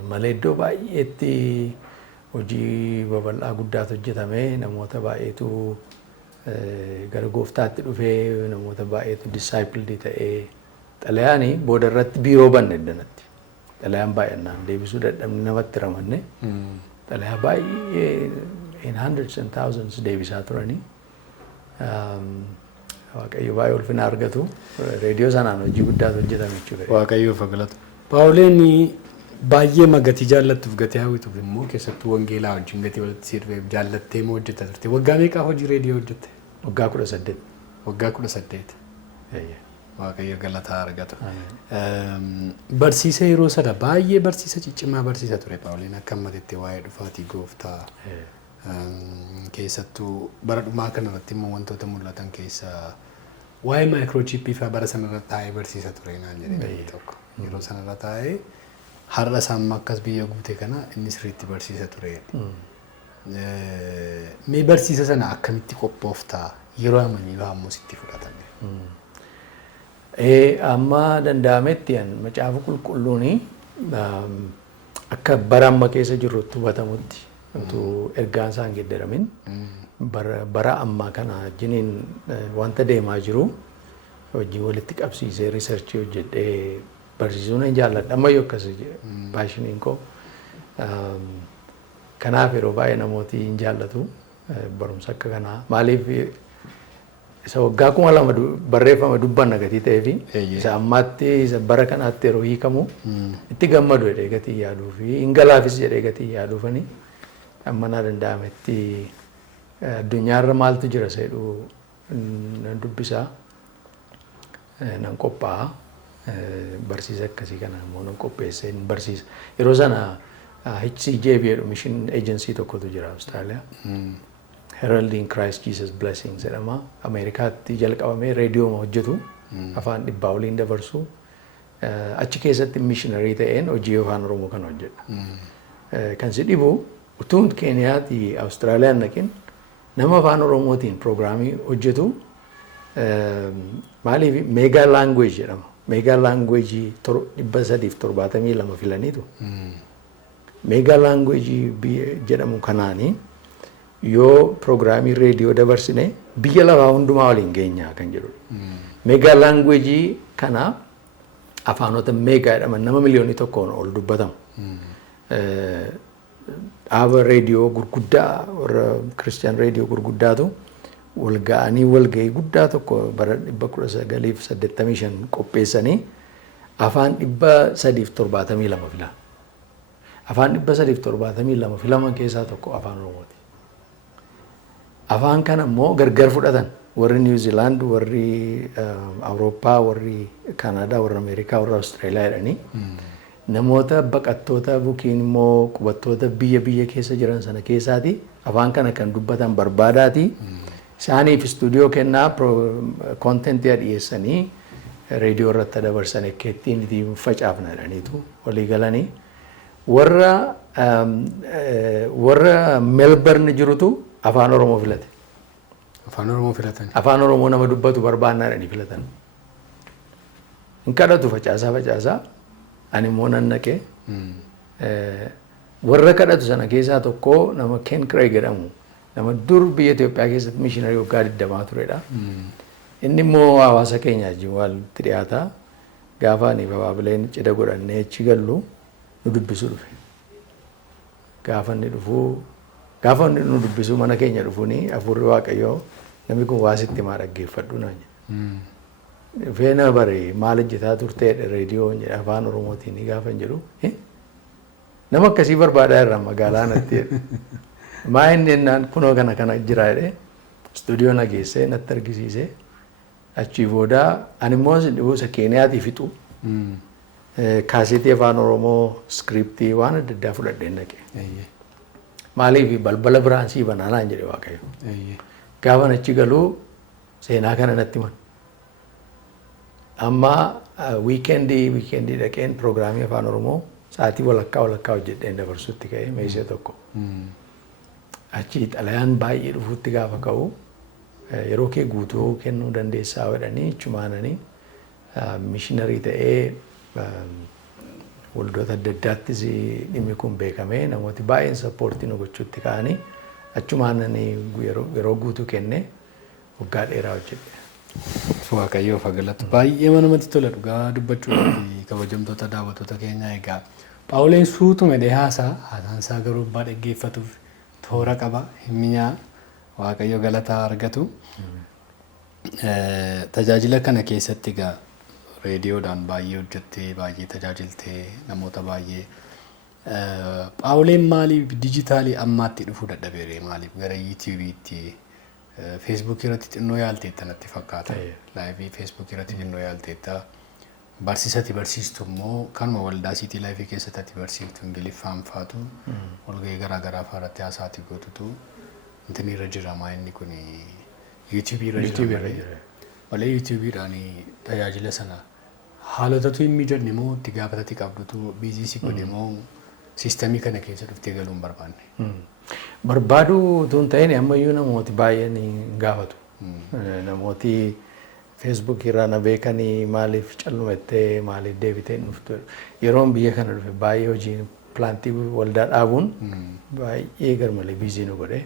Malee iddoo baay'eetti hojii babal'aa guddaatu hojjetame namoota baay'eetu gara gooftaatti dhufee namoota baay'eetu dissaayipildii ta'ee xalayaanii booda irratti biiroo banne iddanatti. Xalayaan baay'annaan deebisuu dadhabne namatti ramanne. Xalayaa baay'ee in hundreds and thousands deebisaa turanii. Waaqayyo baay'ee ulfina argatu. Reediyoo sanaan hojii guddaatu hojjetame jechuudha. Waaqayyoof galatu. Paawuleen baay'ee magatii jaallattuuf gatii hawwituuf immoo keessattuu wangeelaa wajjin gatii walitti siirree jaallattee moo hojjetta turte. Waggaa meeqaa hojii reediyoo hojjette? Waggaa 18. Waggaa 18. Waaqayyo galataa argatu. Barsiisa yeroo sana baay'ee barsiisa ciccimaa barsiisa ture Paawuleen akka ammatitti waa'ee dhufaatii gooftaa keessattuu bara dhumaa kanarratti immoo wantoota mul'atan keessaa waa'ee maayikiroochiippii fa'aa bara sanarra taa'ee barsiisa ture naan jedhee tokko yeroo sanarra taa'ee har'a isaamma akkas biyya guute kana inni sirriitti barsiisa ture. Mee barsiisa sana akkamitti qophooftaa yeroo amanii waammoo sitti fudhatame? Amma danda'ametti macaafa qulqulluuni akka bara amma keessa jirrutti hubatamutti utuu ergaan isaan geeddaramin bara ammaa kana wajjiniin wanta deemaa jiru hojii walitti qabsiisee riisarchii hojjedhee barsiisuu nan jaalladha. Ammayyuu akkas paashiniin koo. Kanaaf yeroo baay'ee namooti hin jaallatu barumsa akka kanaa. Maaliif isa waggaa 2000 barreeffama dubbanna gatii ta'eefi isa ammaatti isa bara kanaatti yeroo hiikamu itti gammadu jedhee gatii yaaduu fi hingalaafis jedhee gatii yaaduufani amma naa danda'ametti addunyaarra maaltu jira seedhu nan dubbisaa nan qophaa'a barsiisa akkasii kana immoo nan qopheessee barsiisa yeroo sana HCJB jedhu mission agency tokkotu jira Austraaliyaa. Heralding Christ Jesus Blessings jedhama. Ameerikaatti jalqabamee reediyoo hojjetu afaan dhibbaa oliin dabarsu achi keessatti missionarii ta'een hojii afaan Oromoo kan hojjedha. Kan si dhibu utuun Keeniyaatti Awustiraaliyaan naqin nama afaan Oromootiin piroogiraamii hojjetu maaliif meegaa laangweej jedhama. Meegaa laangweejii 372 filaniitu. Meegaa laangweejii jedhamu kanaanii yoo piroogiraamii reediyoo dabarsine biyya lafaa hundumaa waliin geenyaa kan jedhudha. Meegaa laangweejii kana afaanota meegaa jedhaman nama miliyoonii tokkoon ol dubbatamu. Dhaaba reediyoo gurguddaa warra Kiristiyaan reediyoo gurguddaatu walga'anii walga'ii guddaa tokko bara 1985 qopheessanii afaan 372 filan. Afaan 372 filaman keessaa tokko afaan Oromooti. Afaan kana immoo gargar fudhatan warri Niw Ziilaand, warri Awurooppaa, warri Kanaadaa, warri Ameerikaa, warri Awustiraaliyaa jedhanii namoota baqattoota yookiin immoo qubattoota biyya keessa jiran sana keessaati afaan kana kan dubbatan barbaadaati. Isaaniif istuudiyoo kennaa koontentii dhiyeessanii reediyoo irratti dabarsan akka ittiin facaafna jedhaniitu walii galanii. Warra Melbourne jirutu afaan Oromoo filate. Afaan Oromoo filatan. Afaan Oromoo nama dubbatu barbaannaa jedhanii filatan. Hin kadhatu facaasaa. Ani immoo nan naqee. Warra kadhatu sana keessaa tokko nama Ken Craig jedhamu. Nama dur biyya Itoophiyaa keessatti missionarii waggaa 20 turedha. Inni immoo hawaasa keenyaa wajjin walitti dhiyaata. Gaafa ani babaabileen cidha godhannee achi gallu nu dubbisuu dhufe. Gaafa inni nu dubbisu mana keenya dhufuuni hafuurri Waaqayyoo namni kun waa sitti maa dhaggeeffadhu naan jedhe. Feena bare maal hojjetaa turteedha reediyoo afaan Oromootiin gaafa jedhu nama akkasii barbaadaa irraa magaalaa natti jedhe. Maa inni ennaan kunoo kana jira jedhee istuudiyoo na geessee natti argisiisee achii booda ani immoo isa Keeniyaatii fixu kaasetii afaan Oromoo iskiriptii waan adda addaa fudhadhee naqe. Maaliif balbala biraan sii banaanaan jedhe Waaqayyo. Gaafa achi galuu seenaa kana natti himan. Amma wiikeendii dhaqeen piroogiraamii afaan Oromoo sa'aatii walakkaa hojjedheen dabarsuutti ka'ee meeshaa tokko. Achi xalayaan baay'ee dhufuutti gaafa ka'u yeroo kee guutuu kennuu dandeessaa jedhanii chumaananii missionarii ta'ee waldoota adda addaattis dhimmi kun beekamee namooti baay'een sappoortii nu gochuutti ka'anii achumaananii yeroo guutuu kennee waggaa dheeraa hojjedhe. Waaqayyoof galatu baay'ee namatti tola dhugaa dubbachuudhaaf kabajamtoota daawwattoota keenyaa egaa Phaawuleen suutuma haasaan isaa garuu abbaa dhaggeeffatuuf toora qaba himmiyaa Waaqayyo galataa argatu. Tajaajila kana keessatti egaa reediyoodhaan baay'ee hojjettee baay'ee tajaajiltee namoota baay'ee Phaawuleen maaliif dijitaalii ammaatti dhufuu dadhabeere maaliif gara yuutuubiitti feesbuukii irratti xinnoo yaalteetta natti fakkaata. Laayivii feesbuukii irratti xinnoo yaalteetta. Barsiisati barsiistu immoo kanuma waldaa siitii laayivii keessatti barsiiftu Ingiliffaan faatu walgahii garaagaraa fa'aarratti haasaatii gootutu intin irra jira maa inni kun yuutuubii irra jira. Malee yuutuubiidhaan tajaajila sana haalotatu hin mijanne moo itti gaafatati qabdutu biiziisii godhe moo siistemii kana keessa dhuftee galuu hin barbaanne. Barbaaduu tun ta'een ammayyuu namooti baay'een hin gaafatu. Namooti feesbuukii irraa na beekanii maaliif callumettee maaliif deebitee dhuftu. Yeroon biyya kana dhufe baay'ee hojii pilaantii waldaa dhaabuun baay'ee garmalee biizii nu godhe.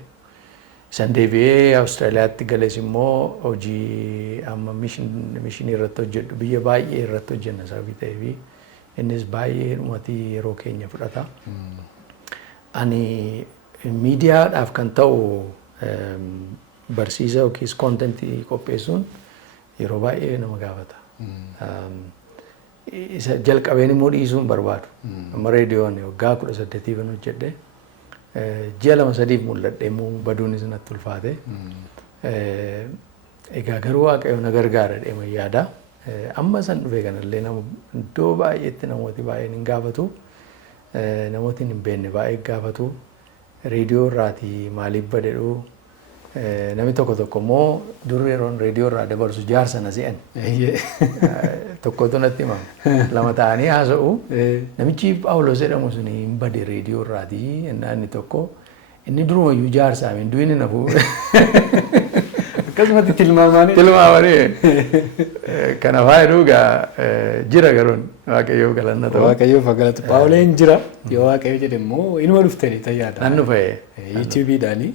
San deebi'ee Awustiraaliyaatti galees immoo hojii amma mishinii irratti hojjedhu biyya baay'ee irratti hojjenna sababii ta'eef innis baay'ee dhumati yeroo keenya fudhata. Ani miidiyaadhaaf kan ta'u barsiisa yookiis koontentii qopheessuun yeroo baay'ee nama gaafata. Isa jalqabeen immoo dhiisuun barbaadu. Amma reediyoon waggaa 18 hojjedhe. Ji'a 2-3 mul'adhe immoo baduunis natti ulfaate. Egaa garuu Waaqayyo na gargaara jedhee yaada. Amma san dhufe kanallee iddoo baay'eetti namooti baay'een hin gaafatu. Namooti hin beekne baay'ee gaafatu. Reediyoo irraati maaliif badedhu Namni tokko immoo dur yeroon reediyoo irraa dabarsu jaarsa na se'an. Tokkotu natti himama. Lama ta'anii haasa'u. Namichi Phaawulos jedhamu suni hin bade reediyoo irraati. Inni tokko inni durumayyuu jaarsaa hin du'in nafu. Akkasumatti tilmaamanii. Tilmaamanii. Kana faayiduu jira garuun Waaqayyoo galanna ta'u. Waaqayyoo fagalatu. Phaawuleen jira. Yoo Waaqayyo jedhe immoo inuma dhuftanii tayyaadha. Nan dhufee. YouTube'dhaani.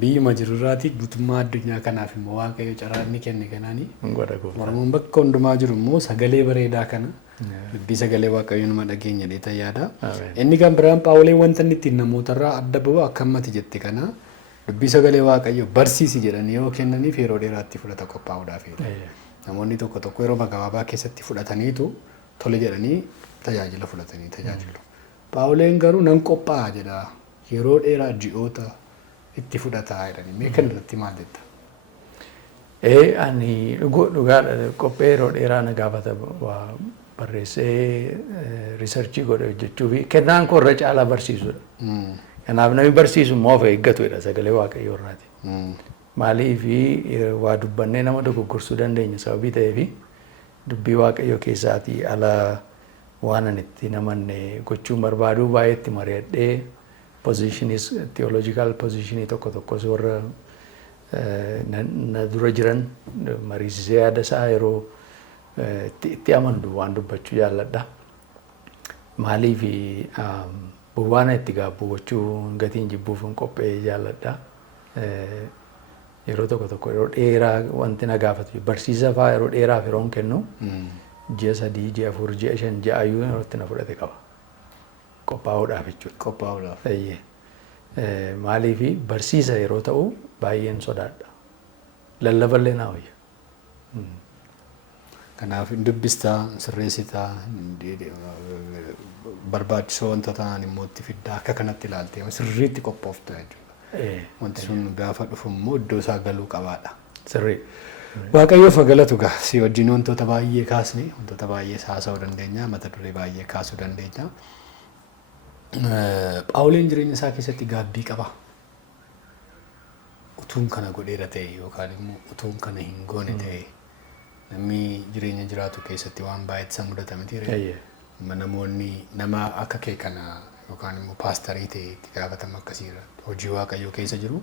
Biyyuma jirurraati guutummaa addunyaa kanaaf immoo Waaqayyo carraa inni kenne kanaani. Oromoon bakka hundumaa jiru immoo sagalee bareedaa kana dubbii sagalee Waaqayyo nama dhageenya jedhee tayyaadha. Inni kan biraan Phaawuleen wanta inni ittiin namootarraa adda bahu akka ammati jette kana dubbii sagalee Waaqayyo barsiisi jedhanii yoo kennaniif yeroo dheeraatti fudhata qophaa'uudhaaf. Namoonni tokko yeroo gabaabaa keessatti fudhataniitu tole jedhanii tajaajila fudhatanii tajaajilu. Phaawuleen garuu nan qophaa'a jedha yeroo dheeraa ji'oota itti fudhataa jedhanii mee kan irratti maal jetta? Ani dhugaa qophee yeroo dheeraa na gaafata barreessee riisarchii godhe hojjechuufi kennaan koo irra caalaa barsiisudha. Kanaaf namni barsiisu immoo of eeggatudha sagalee Waaqayyoo irraati. Maaliif waa dubbannee nama dogoggorsuu dandeenya sababii ta'eef dubbii Waaqayyoo keessaatii ala waan ani itti namanne gochuun barbaadu baay'eetti mari'adhee positionis theological positionii tokkos warra na dura jiran mariisisee yaada isaa yeroo itti amandu waan dubbachuu jaalladha. Maaliif waan itti gaabbu gochuu gatiin jibbuuf hin qophee jaalladha. Yeroo tokko yeroo dheeraa wanti na gaafatu barsiisa fa'aa yeroo dheeraaf yeroo hin kennu ji'a 3, ji'a 4, ji'a 5, ji'a ayyuu yeroo itti na fudhate qaba. Qophaa'uudhaaf jechuudha. Qophaa'uudhaaf. Maaliif barsiisa yeroo ta'u baay'een sodaadha. Lallaballee naa wayya. Kanaaf dubbistaa sirreessitaa barbaachisoo wanta ta'an immoo itti fiddaa akka kanatti ilaaltee sirriitti qophooftu jechuudha. Wanti sun gaafa dhufu immoo iddoo isaa galuu qabaadha. Sirrii. Waaqayyoof galatu gaa si wajjin wantoota baay'ee kaasne wantoota baay'ee haasa'uu dandeenya mata duree baay'ee kaasuu dandeenya. Phaawuleen jireenya isaa keessatti gaabbii qaba. Utuun kana godheera ta'e yookaan immoo utuun kana hin goone ta'e namni jireenya jiraatu keessatti waan baay'eetti isa mudata miti. Namoonni nama akka kee kana yookaan immoo paastarii ta'e itti gaafatama akkasiirra hojii Waaqayyoo keessa jiru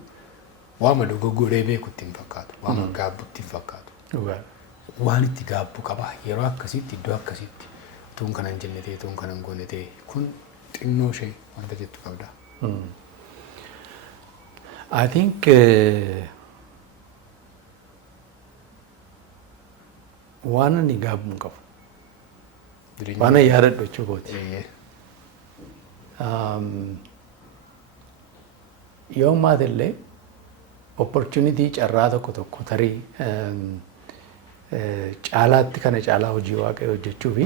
waama dogoggoree beeku ittiin fakkaatu waama gaabbu ittiin fakkaatu. Waan itti gaabbu qaba yeroo akkasitti iddoo akkasitti utuun kana hin jenne ta'e utuun kana hin goone ta'e kun xinnoo ishee wanta jettu qabda. I think waan ani gaabbu hin qabu. Waan ani yaadadhu jechuukooti. Yoo ammaatiillee opportunity carraa tokko tarii caalaatti kana caalaa hojii Waaqayyoo hojjechuufi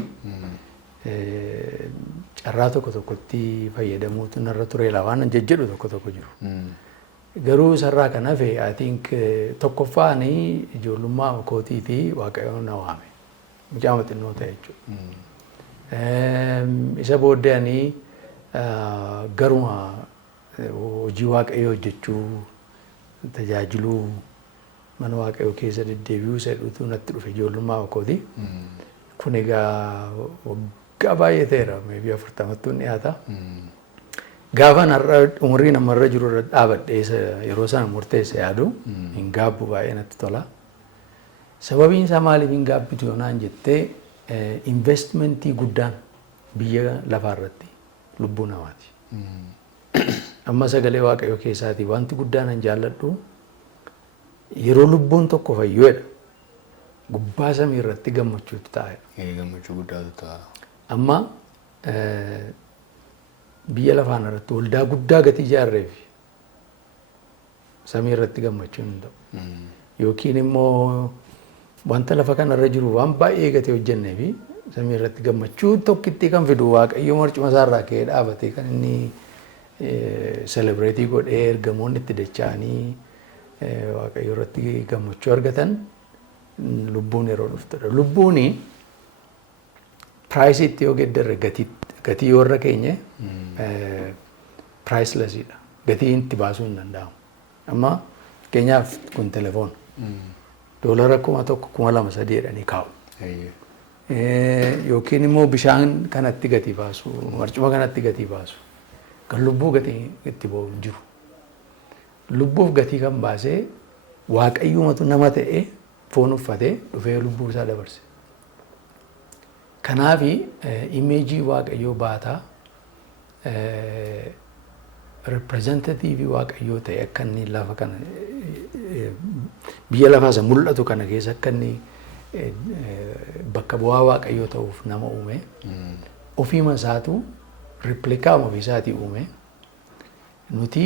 carraa tokkotti fayyadamuutu narra tureera waan jejjedhu tokko jiru. Garuu sarraa kan hafe I think tokkoffaan ijoollummaa kootiitii Waaqayyoon na waame. Mucaa xinnoo ta'e jechuudha. Isa booddee ani garuma hojii Waaqayyoo hojjechuu tajaajiluu mana Waaqayyoo keessa deddeebi'uu isa dhutu natti dhufe ijoollummaa kooti. Kun egaa waggaa baay'ee ta'eera maybe 40 dhiyaata. Gaafa umurii namarra jiru irra dhaabadhee yeroo sana murteessa yaadu hin gaabbu baay'ee natti tola. Sababiin isaa maaliif hin gaabbitu yoonaan jettee investmentii guddaan biyya lafaa irratti lubbuu namaati. Amma sagalee Waaqayyoo keessaatii wanti guddaan an jaalladhu yeroo lubbuun tokko fayyuudha. Gubbaa samii irratti gammachuutu ta'a. Gammachuu guddaatu ta'a. Amma biyya lafaan irratti waldaa guddaa gatii ijaarreef samii irratti gammachuun hin ta'u. Yookiin immoo wanta lafa kanarra jiru waan baay'ee gatee hojjennee fi samii irratti gammachuu tokkitti kan fidu Waaqayyo marcuma isaarraa ka'ee dhaabatee kan inni celebratii godhee ergamoonni itti dacha'anii Waaqayyo irratti gammachuu argatan lubbuun yeroo dhuftudha. Lubbuun piraayisii itti yoo geddarre gatii yoo irra keenye piraayislesidha. Gatii itti baasuu hin danda'amu. Amma Fakkeenyaaf kun telefoon. Doolara 1,000 jedhanii kaa'u. Yookiin immoo bishaan kanatti gatii baasu, marcuma kanatti gatii baasu. Kan lubbuu gatii itti ba'u jiru. Lubbuuf gatii kan baasee waaqayyoomatu nama ta'ee foon uffatee dhufee lubbuu isaa dabarse. Kanaaf imeejii waaqayyoo baataa reprezentatiivii waaqayyoo ta'e akka inni lafa kana biyya lafaa isa mul'atu kana keessa akka inni bakka bu'aa waaqayyoo ta'uuf nama uume ofiima isaatu riplikaa ofii isaatii uume nuti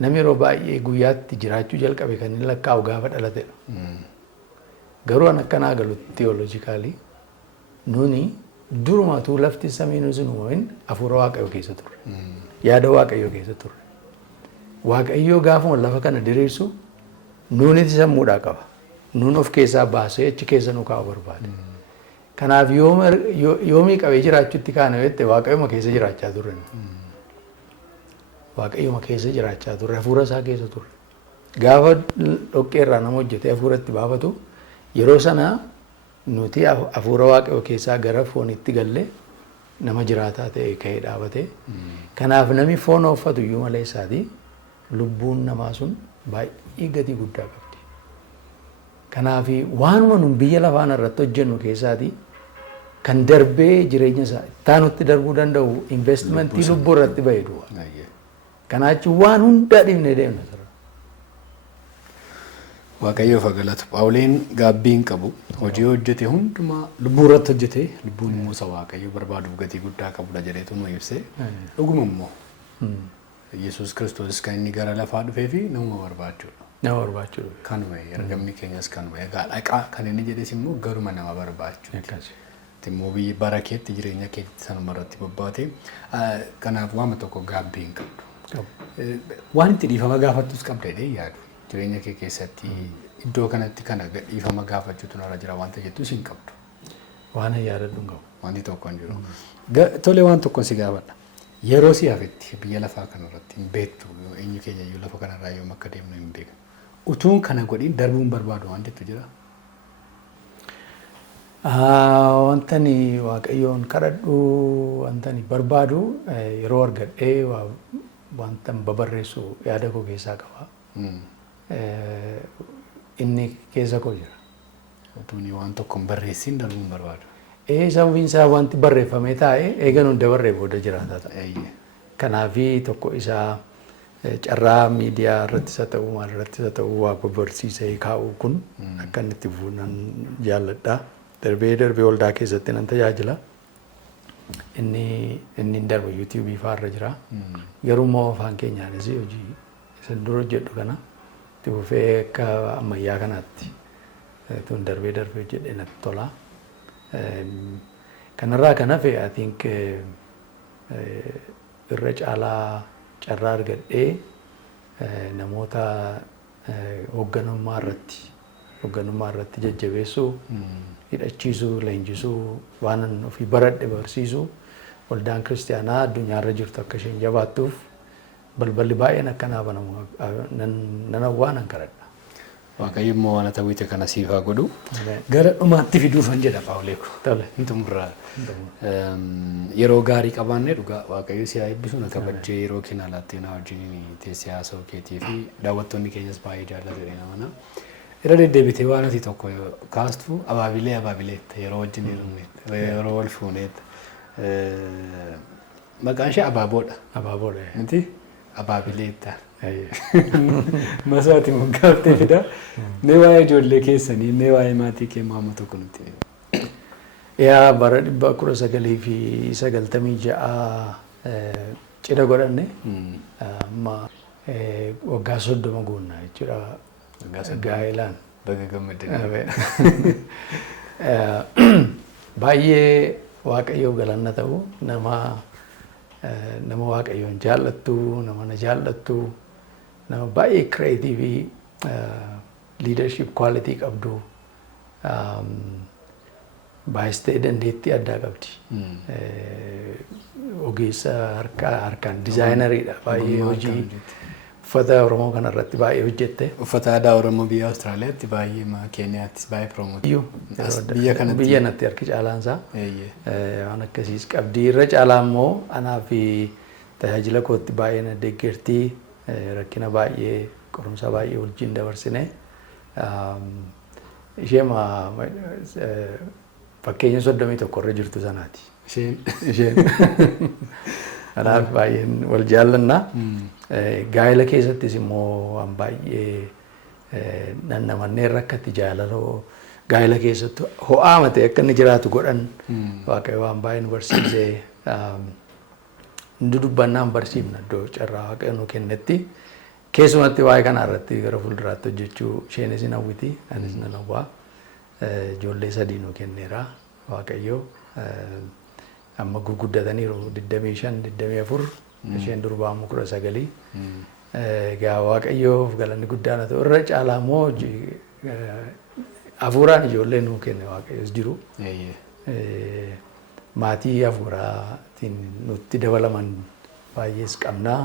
namni yeroo baay'ee guyyaatti jiraachuu jalqabe kan inni lakkaa'u gaafa dhalatedha. Garuu an akkanaa galutti teoloojikaalii nuni durumatuu lafti samiin sun uumamin hafuura waaqayyoo keessa turre. Yaada waaqayyoo keessa turre. Waaqayyoo gaafuma lafa kana diriirsu nuuniti sammuudhaa qaba. Nuun of keessaa baasee achi keessa nu kaa'u barbaade. Kanaaf yoomii qabee jiraachuutti kaana jette waaqayyooma keessa jiraachaa turre. Waaqayyooma keessa jiraachaa turre hafuura isaa keessa turre. Gaafa dhoqqeerraa nama hojjetee hafuuratti baafatu yeroo sana nuti hafuura waaqayyoo keessaa gara foonitti galle nama jiraataa ta'e ka'ee dhaabate. Kanaaf namni foon uffatu iyyuu malee isaatii lubbuun namaa sun baay'ee gatii guddaa qabdi. Kanaaf waanuma nun biyya lafaan irratti hojjennu keessaatii kan darbee jireenya isaa ittaanutti darbuu danda'u investimentii lubbuu irratti ba'e du'a. Kanaachi waan hundaa dhiibnee deemna. Waaqayyoof galatu. Phaawuleen gaabbiin qabu hojii hojjete hundumaa lubbuu irratti hojjete lubbuun immoo isa waaqayyoo barbaaduuf gatii guddaa qabudha jedheetu nu ibsee dhuguma immoo Yesuus Kiristoos kan inni gara lafaa dhufee fi nama barbaachuudha. Nama barbaachuudha. Kanuma ergamni keenyas kanuma egaa dhaqaa kan inni jedhes immoo garuma nama barbaachuudha. Immoo biyyi bara keetti jireenya keetti sanuma irratti bobbaate kanaaf waama tokko gaabbiin qabdu. Waan itti dhiifama gaafattus qabdee yaadu. Jireenya kee keessatti iddoo kanatti kana dhiifama gaafachuutu narra jira wanta jettus hin qabdu. Waan yaadadhu hin qabu. Wanti tokko hin jiru. Tolee waan tokko si gaafadha. Yeroo si hafetti biyya lafaa kanarratti hin beektu eenyu keenya iyyuu lafa kanarraa yoom akka deemnu hin beekan. Utuun kana godhiin darbuun barbaadu waan jettu jira. Wantani waaqayyoon kadhadhu wantani barbaadu yeroo argadhee wanta babarreessu yaada koo keessaa qaba. Inni keessa koo jira. Utuun waan tokko hin barreessin darbuun barbaadu. Sababiin isaa wanti barreeffamee taa'e eegan hunda barreeffamee jiraata ta'a. Kanaafi tokko isaa carraa miidiyaa irratti isa ta'uu maal irratti isa ta'uu waa barsiisee kaa'u kun akka inni itti fuunan jaalladha. Darbee waldaa keessatti nan tajaajila. Inni darbu YouTube faarra jira. Garuu immoo afaan keenyaanis hojii isa dura hojjedhu kana itti fufee akka ammayyaa kanaatti tun darbee jedhee natti tola. Kanarraa kan hafe I think irra caalaa carraa argadhee namoota hoogganummaa irratti jajjabeessuu, hidhachiisuu, leenjisuu, waan ofii baradhe barsiisuu, waldaan kiristaanaa addunyaarra jirtu akka isheen jabaattuuf balballi baay'een akkanaa banamu nan hawwaa nan kadhadha. Waaqayyo immoo waan ta'uute kana siif haa godhu. Gara dhumaatti fiduufan jedha Phaawuleeku. Tole. Intumurraa. Yeroo gaarii qabaannee dhugaa Waaqayyo si haa eebbisu na kabajjee yeroo keenyaa laattee na wajjin teessee haasa'uu keetii fi daawwattoonni keenyas baay'ee jaallatudha namana. Irra deddeebitee waan ati tokko kaastu abaabileetta yeroo wajjin yeroo wal fuuneetta. Maqaan ishee abaaboodha. Abaaboodha. Miti abaabileetta. Masaati muggaaftee fida. Mee waa'ee ijoollee keessanii, mee waa'ee maatii kee maama tokko nutti himi. Yaa bara 1996 cidha godhanne amma waggaa 30 guunnaa jechuudha. Gaa'ilaan. Baga gammadde. Baay'ee waaqayyoo galanna ta'u nama waaqayyoon jaallattu, nama na jaallattu, nama baay'ee creative leadership quality qabdu, baay'istee dandeettii addaa qabdi. Ogeessa harkaan dizaayinariidha. Baay'ee hojii uffata Oromoo kanarratti baay'ee hojjette. Uffata aadaa Oromoo biyya Awustiraaliyaatti baay'ee Keeniyaattis baay'ee promooti. Biyya kanatti. Biyya natti harki caalaansaa. Waan akkasiis qabdii irra caalaa immoo anaa fi tajaajila kootti baay'ee na deeggartii rakkina baay'ee qorumsa baay'ee wajjin dabarsine. Isheen fakkeenya 31 irra jirtu sanaati. Isheen. Kanaaf baay'een wal jaallannaa. Gaa'ela keessattis immoo waan baay'ee nannamannee rakkatti jaalaloo gaa'ela keessatti ho'aama ta'e akka inni jiraatu godhan waaqayyo waan baay'ee nu barsiisee hundi dubbannaan barsiifna iddoo carraa waaqayyo nu kennetti. Keessumatti waa'ee kanaa irratti gara fuulduraatti hojjechuu isheenis hin hawwiti anis nan hawwaa. Ijoollee 3 nu kenneera waaqayyo. Amma gurguddataniiru 25, 24, isheen durbaa immoo 19. Egaa waaqayyoof galanni guddaan haa ta'u irra caalaa immoo hafuuraan ijoollee nuu kenne waaqayyos jiru. Maatii hafuuraatiin nutti dabalaman baay'ees qabnaa.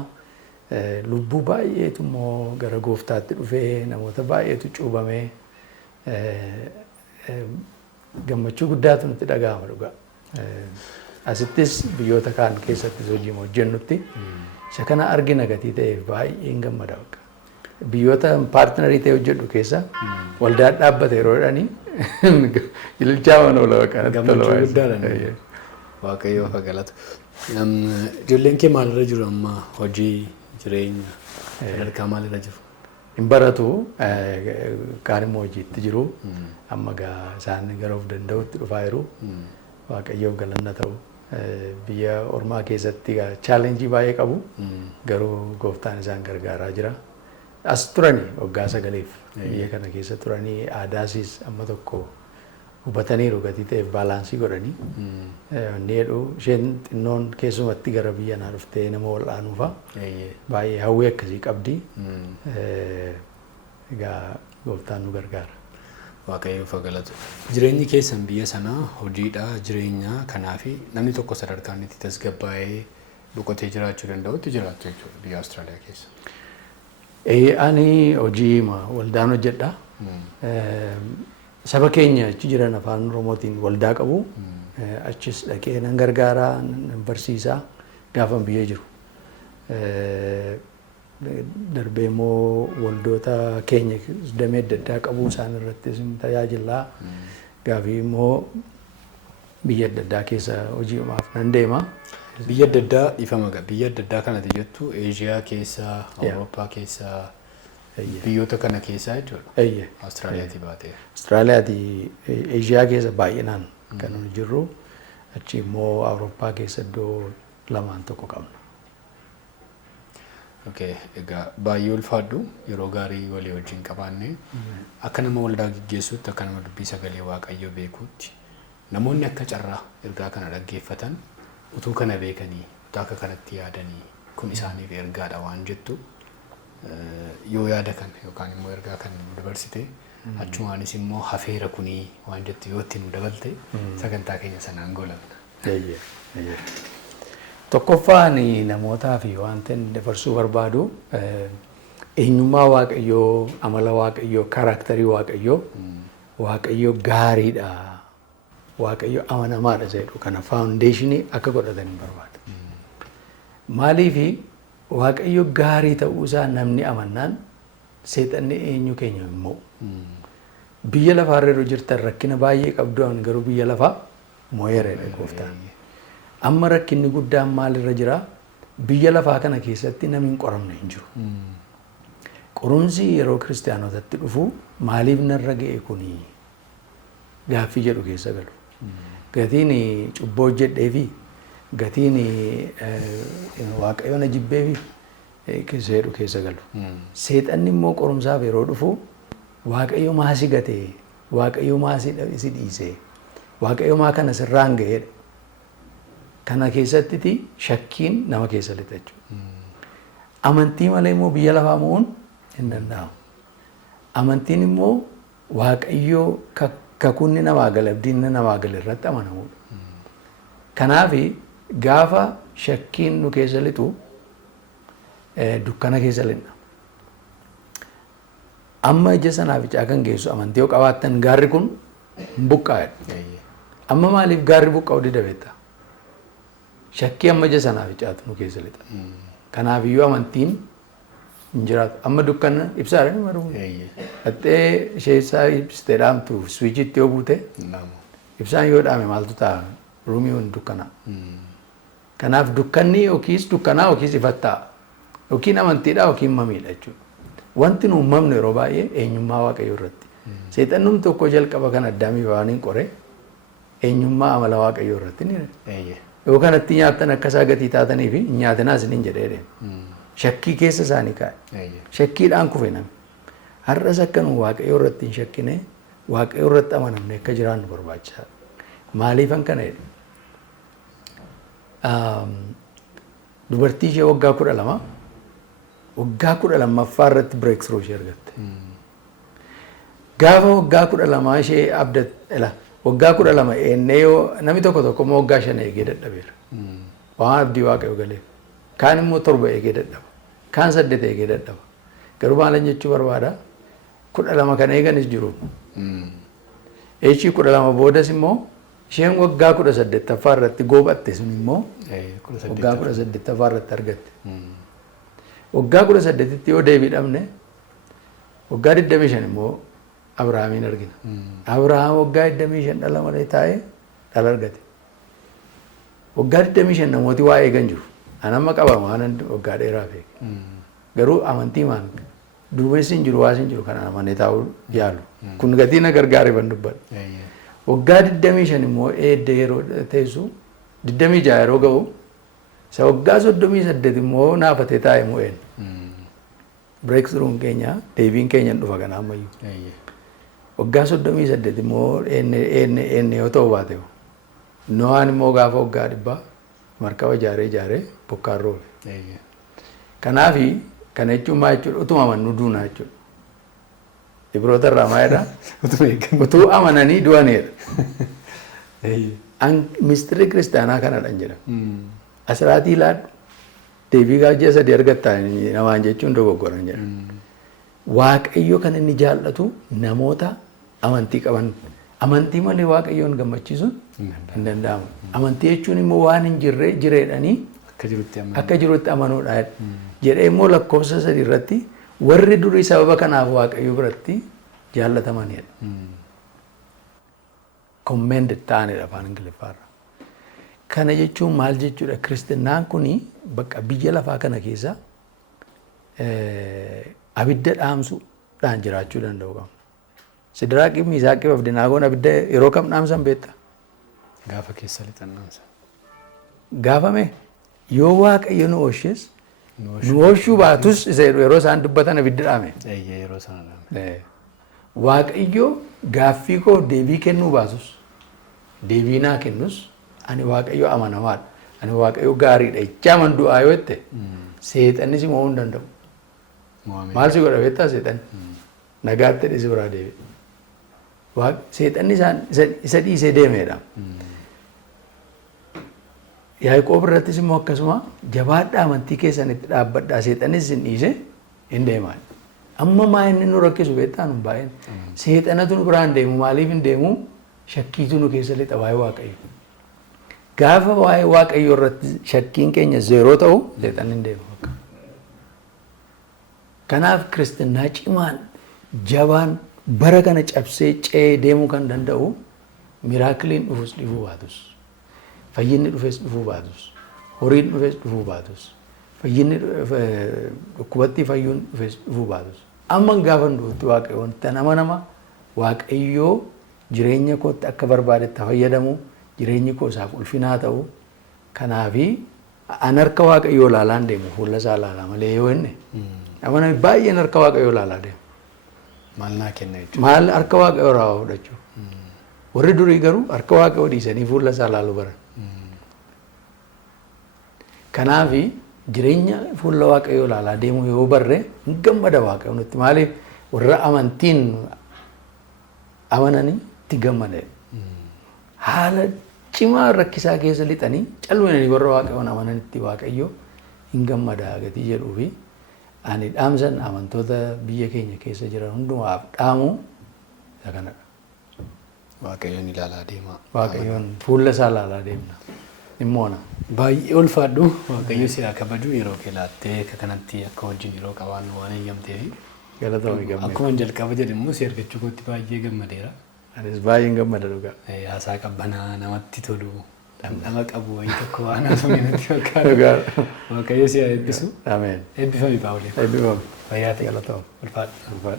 Lubbuu baay'eetu immoo gara gooftaatti dhufee namoota baay'eetu cuubamee gammachuu guddaatu nutti dhaga'ama dhugaa. Asittis biyyoota kaan keessattis hojii hojjennutti isa kana argina gatii ta'eef baay'een gammada. Biyyoota paartinarii ta'e hojjedhu keessa waldaan dhaabbate yeroo jedhanii ililchaa mana oola bakka gammachuu guddaadha. Waaqayyoo haa galatu. Ijoolleen kee maalirra jiru amma hojii jireenya sadarkaa maalirra jiru? Hin baratu kaan immoo hojiitti jiru amma isaan gara of danda'utti dhufaa jiru. Waaqayyoof galanna ta'u biyya ormaa keessatti chaalenjii baay'ee qabu garuu gooftaan isaan gargaaraa jira. As turanii waggaa 9f biyya kana keessa turanii aadaasis amma tokko hubataniiru gatii ta'eef baalaansii godhanii inni jedhu isheen xinnoon keessumatti gara biyya naa dhuftee nama wal'aanuufa baay'ee hawwii akkasii qabdi. Egaa gooftaan nu gargaara. Waaqayyoof haa galatu. Jireenyi keessan biyya sanaa hojiidha jireenya kanaa fi namni tokko sadarkaan itti tasgabbaa'ee boqotee jiraachuu danda'utti jiraatu jechuudha biyya Awustiraaliyaa keessa. Ani hojii waldaan hojjedha. Saba keenya achi jiran afaan Oromootiin waldaa qabu. Achis dhaqee nan gargaaraa nan barsiisaa gaafan biyya jiru. Darbee immoo waldoota keenya damee adda addaa qabu isaan irrattis tajaajilaa. Gaafii immoo biyya adda addaa keessa hojiimaaf nan deema. Biyya adda addaa ifama biyya adda addaa kanatti jettu Eeshiyaa keessa, Awurooppaa keessa biyyoota kana keessa jechuudha. Awustiraaliyaatii baatee. Awustiraaliyaatii Eeshiyaa keessa baay'inaan kan jirru achi immoo Awurooppaa keessa iddoo 2 qabna. Egaa baay'ee ulfaadhu yeroo gaarii walii wajjin qabaanne akka nama waldaa gaggeessuutti akka nama dubbii sagalee waaqayyoo beekuutti namoonni akka carraa ergaa kana dhaggeeffatan utuu kana beekanii utuu akka kanatti yaadanii kun isaaniif ergaadha waan jettu yoo yaada kan yookaan immoo ergaa kan nu dabarsite achumaanis immoo hafeera kunii waan jettu yoo itti nu dabalte sagantaa keenya sanaan goolabna. Tokkoffaan namootaa fi wanta dabarsuu barbaadu eenyummaa waaqayyoo, amala waaqayyoo, kaaraakterii waaqayyoo, waaqayyoo gaariidha, waaqayyoo amanamaadha jedhu kana faawundeeshinii akka godhatanii barbaada. Maaliif waaqayyoo gaarii ta'uusaa namni amannaan seexanni eenyu keenya immoo biyya lafaarra yeroo jirtan rakkina baay'ee qabdu garuu biyya lafaa moo'eeredha gooftaan. Amma rakkinni guddaan maalirra jira? Biyya lafaa kana keessatti namni hin qoramne hin jiru. Qorumsi yeroo kiristaanotatti dhufu maaliif narra ga'e kuni gaaffii jedhu keessa galu. Gatiin cubboo hojjedhee fi gatiin waaqayyoon na jibbee fi keessa jedhu keessa galu. Seexanni immoo qorumsaaf yeroo dhufu waaqayyo maasii gatee, waaqayyo maasii si dhiisee, waaqayyo maa kana sirraan ga'eedha. Kana keessatti shakkiin nama keessa lixa jechuudha. Amantii malee immoo biyya lafaa mo'uun hin danda'amu. Amantiin immoo waaqayyoo kakunni namaa gale abdiin namaa gale irratti amanamuudha. Kanaaf gaafa shakkiin nu keessa lixu dukkana keessa lixna. amma ija sanaaficaa kan geessu amantii yoo qabaattan gaarri kun hin buqqaa'edha. Amma maaliif gaarri buqqa'uu dida beektaa? Shakkii amma ija sanaaficaatu nu keessa lixa. Kanaaf iyyuu amantiin hin jiraatu. Amma dukkana ibsaadha ni maru. Dhattee isheessaa ibsitee dhaamtu swiichitti yoo buute ibsaan yoo dhaame maaltu ta'a? Ruumii hin dukkanaa. Kanaaf dukkanni yookiis dukkanaa yookiis ifattaa yookiin amantiidhaa yookiin mamiidha jechuudha. Wanti nu uumamnu yeroo baay'ee eenyummaa waaqayyoo irratti. Seexannumti tokko jalqaba kan addaamii baanii qoree eenyummaa amala waaqayyoo irratti ni yoo kanatti nyaattan akka isaa gatii taatanii fi nyaatinaas ni jedhee shakkii keessa isaanii kaa'e. Shakkiidhaan kufe namni. Har'as akka nu waaqayyoo irratti hin shakkine waaqayyoo irratti amanamne akka jiraannu barbaachisaadha. Maaliifan kana jedhu? Dubartii ishee waggaa 12 waggaa 12ffaa irratti breakthrough ishee argatte. Gaafa waggaa 12 ishee abdatte waggaa 12 eennee yoo namni tokko immoo waggaa 5 eegee dadhabeera. Waan abdii waaqayyoo galeef. Kaan immoo 7 eegee dadhaba. Kaan 8 eegee dadhaba. Garuu maalan jechuu barbaada? 12 kan eeganis jiru. Eechii 12 boodas immoo isheen waggaa 18ffaa irratti goobatte sun immoo waggaa 18ffaa irratti argatte. Waggaa 18tti yoo deebiidhamne waggaa 25 immoo Abrahaamin argina. Abrahaam waggaa 25 dhala malee taa'ee dhala argate. Waggaa 25 namooti waa eegan jiru. An amma qaba waan waggaa dheeraa beeke. Garuu amantii maan duumessi hin jiru waas hin jiru kan amanee taa'uu yaalu. Kun gatii na gargaare ban dubbadha. Waggaa 25 immoo eedde yeroo teessu 26 yeroo ga'u isa waggaa 38 immoo naafatee taa'e mu'een. Breakthrough keenya deebiin keenya dhufa kana ammayyuu. Waggaa 38 immoo enne yoo ta'u baate Nohaan immoo gaafa waggaa 100 markaba ijaaree bokkaan roobe. Kanaaf kana jechuun maal jechuudha? Utuma amannu duunaa jechuudha. Ibroota irraa maalidha? Utuu amananii du'aneedha. Mistirii kiristaanaa kanadhaan jedhama. Asirraatii ilaadhu deebii gaajjee 3 argattaa namaan jechuun dogoggoran jedha. Waaqayyo kan inni jaallatu namoota amantii qaban. Amantii malee waaqayyoon gammachiisuun hin danda'amu. Amantii jechuun immoo waan hin jirre jireedhanii akka jirutti amanuudha jedhee immoo lakkoofsa 3 irratti warri durii sababa kanaaf waaqayyo biratti jaallatamanidha. Commended ta'anidha afaan Ingiliffaarra. Kana jechuun maal jechuudha? Kiristinnaan kuni bakka biyya lafaa kana keessa abidda dhaamsuudhaan jiraachuu danda'u qabu. Sidiraaqii Miisaaqii fi Abdanaagoon abidda yeroo kam dhaamsan beektaa? Gaafa keessa lixan dhaamsa. Gaafame yoo waaqayyo nu oolches nu oolchuu baatus yeroo isaan dubbatan abidda dhaame. Yeroo isaan dhaame. Waaqayyo gaaffii koo deebii kennuu baatus deebii naa kennus ani waaqayyo amanamaadha. Ani waaqayyo gaariidha. Ichaa man du'aa yoo jette seexanni si mo'uu hin danda'u. Maal si godha beektaa seexanni? Nagaatti dhisi biraa deebi'e. Seexanni isa dhiisee deemeedha. Yaaqoob irrattis immoo akkasuma jabaadhaa amantii keessanitti dhaabbadhaa seexannis isin dhiise hin deemaa. Amma maa inni nu rakkisu beektaa nu baay'een. Seexanatu nu biraan deemu maaliif hin deemu? Shakkiitu nu keessa lixa waa'ee waaqayyo. Gaafa waa'ee waaqayyo irratti shakkiin keenya 0 ta'u seexanni hin deemu. Kanaaf kiristinnaa cimaan jabaan bara kana cabsee ce'ee deemuu kan danda'u miraakiliin dhufus dhufuu baatus fayyinni dhufes dhufuu baatus horiin dhufes dhufuu baatus fayyinni dhukkubatti fayyuun dhufes dhufuu baatus amma gaafa nduutti waaqayyoon tan amanama waaqayyoo jireenya kootti akka barbaadetti fayyadamu jireenyi koo isaaf ulfinaa ta'u kanaafi an harka waaqayyoo laalaan deemu fuula isaa laalaa malee yoo inni amanami baay'een harka waaqayyoo laalaa deemu. Maal naa kenna jechuudha. Maal harka waaqayyoo irraa fudhachuu. Warri durii garuu harka waaqayyoo dhiisanii fuula isaa laaluu baran. Kanaaf jireenya fuula waaqayyoo laalaa deemuu yoo barre hin gammada waaqayyoo nutti. Maaliif warra amantiin amananii itti gammada. Haala cimaa rakkisaa keessa lixanii calwinanii warra waaqayyoon amananitti waaqayyoo hin gammada gatii jedhuufi Ani dhaamsan amantoota biyya keenya keessa jiran hundumaaf dhaamu isa kanadha. Waaqayyoon ilaalaa deema. Waaqayyoon fuula isaa ilaalaa deemna. Dhimmoona. Baay'ee ulfaadhu waaqayyo si haa kabaju yeroo kee laattee akka kanatti akka wajjin yeroo qabaannu waan eeyyamteef. Galatoomii gammada. Akkuma jalqaba jedhe immoo si argachuu kootti baay'ee gammadeera. Anis baay'een gammada dhugaa. Haasaa qabbanaa namatti tolu dhamdhama qabu wayii tokko waan haasofne natti fakkaata. Dhugaa. Waaqayyo si haa eebbisu. Ameen. Eebbifami Paawulee. Eebbifame. Fayyaa ta'e. Galatoomii. Ulfaadha.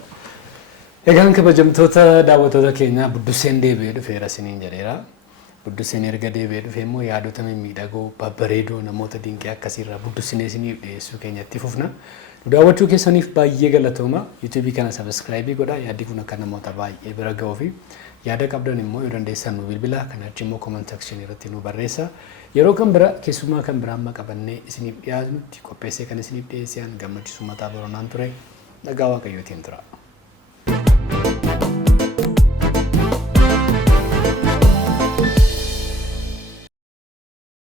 Egaan kabajamtoota daawwattoota keenyaa Budduseen deebi'ee dhufeera isiniin jedheera. Budduseen erga deebi'ee dhufe immoo yaadota mimmiidhagoo babbareedoo namoota dinqii akkasiirraa Buddusinee isiniif dhiyeessuu keenyatti fufna. Nu daawwachuu keessaniif baay'ee galatooma. YouTube kana subscribe godhaa. Yaaddi kun akka namoota baay'ee bira ga'uu fi yaada qabdan immoo yoo dandeessan nu bilbilaa. Kana achi immoo comment section irratti nu barreessaa. Yeroo kan bira keessumaa kan biraa amma qabannee isiniif dhiyaasnutti qopheessee kan isiniif dhiyeessee gammachiisu mataa baronaan ture. Nagaa Waaqayyootiin tura.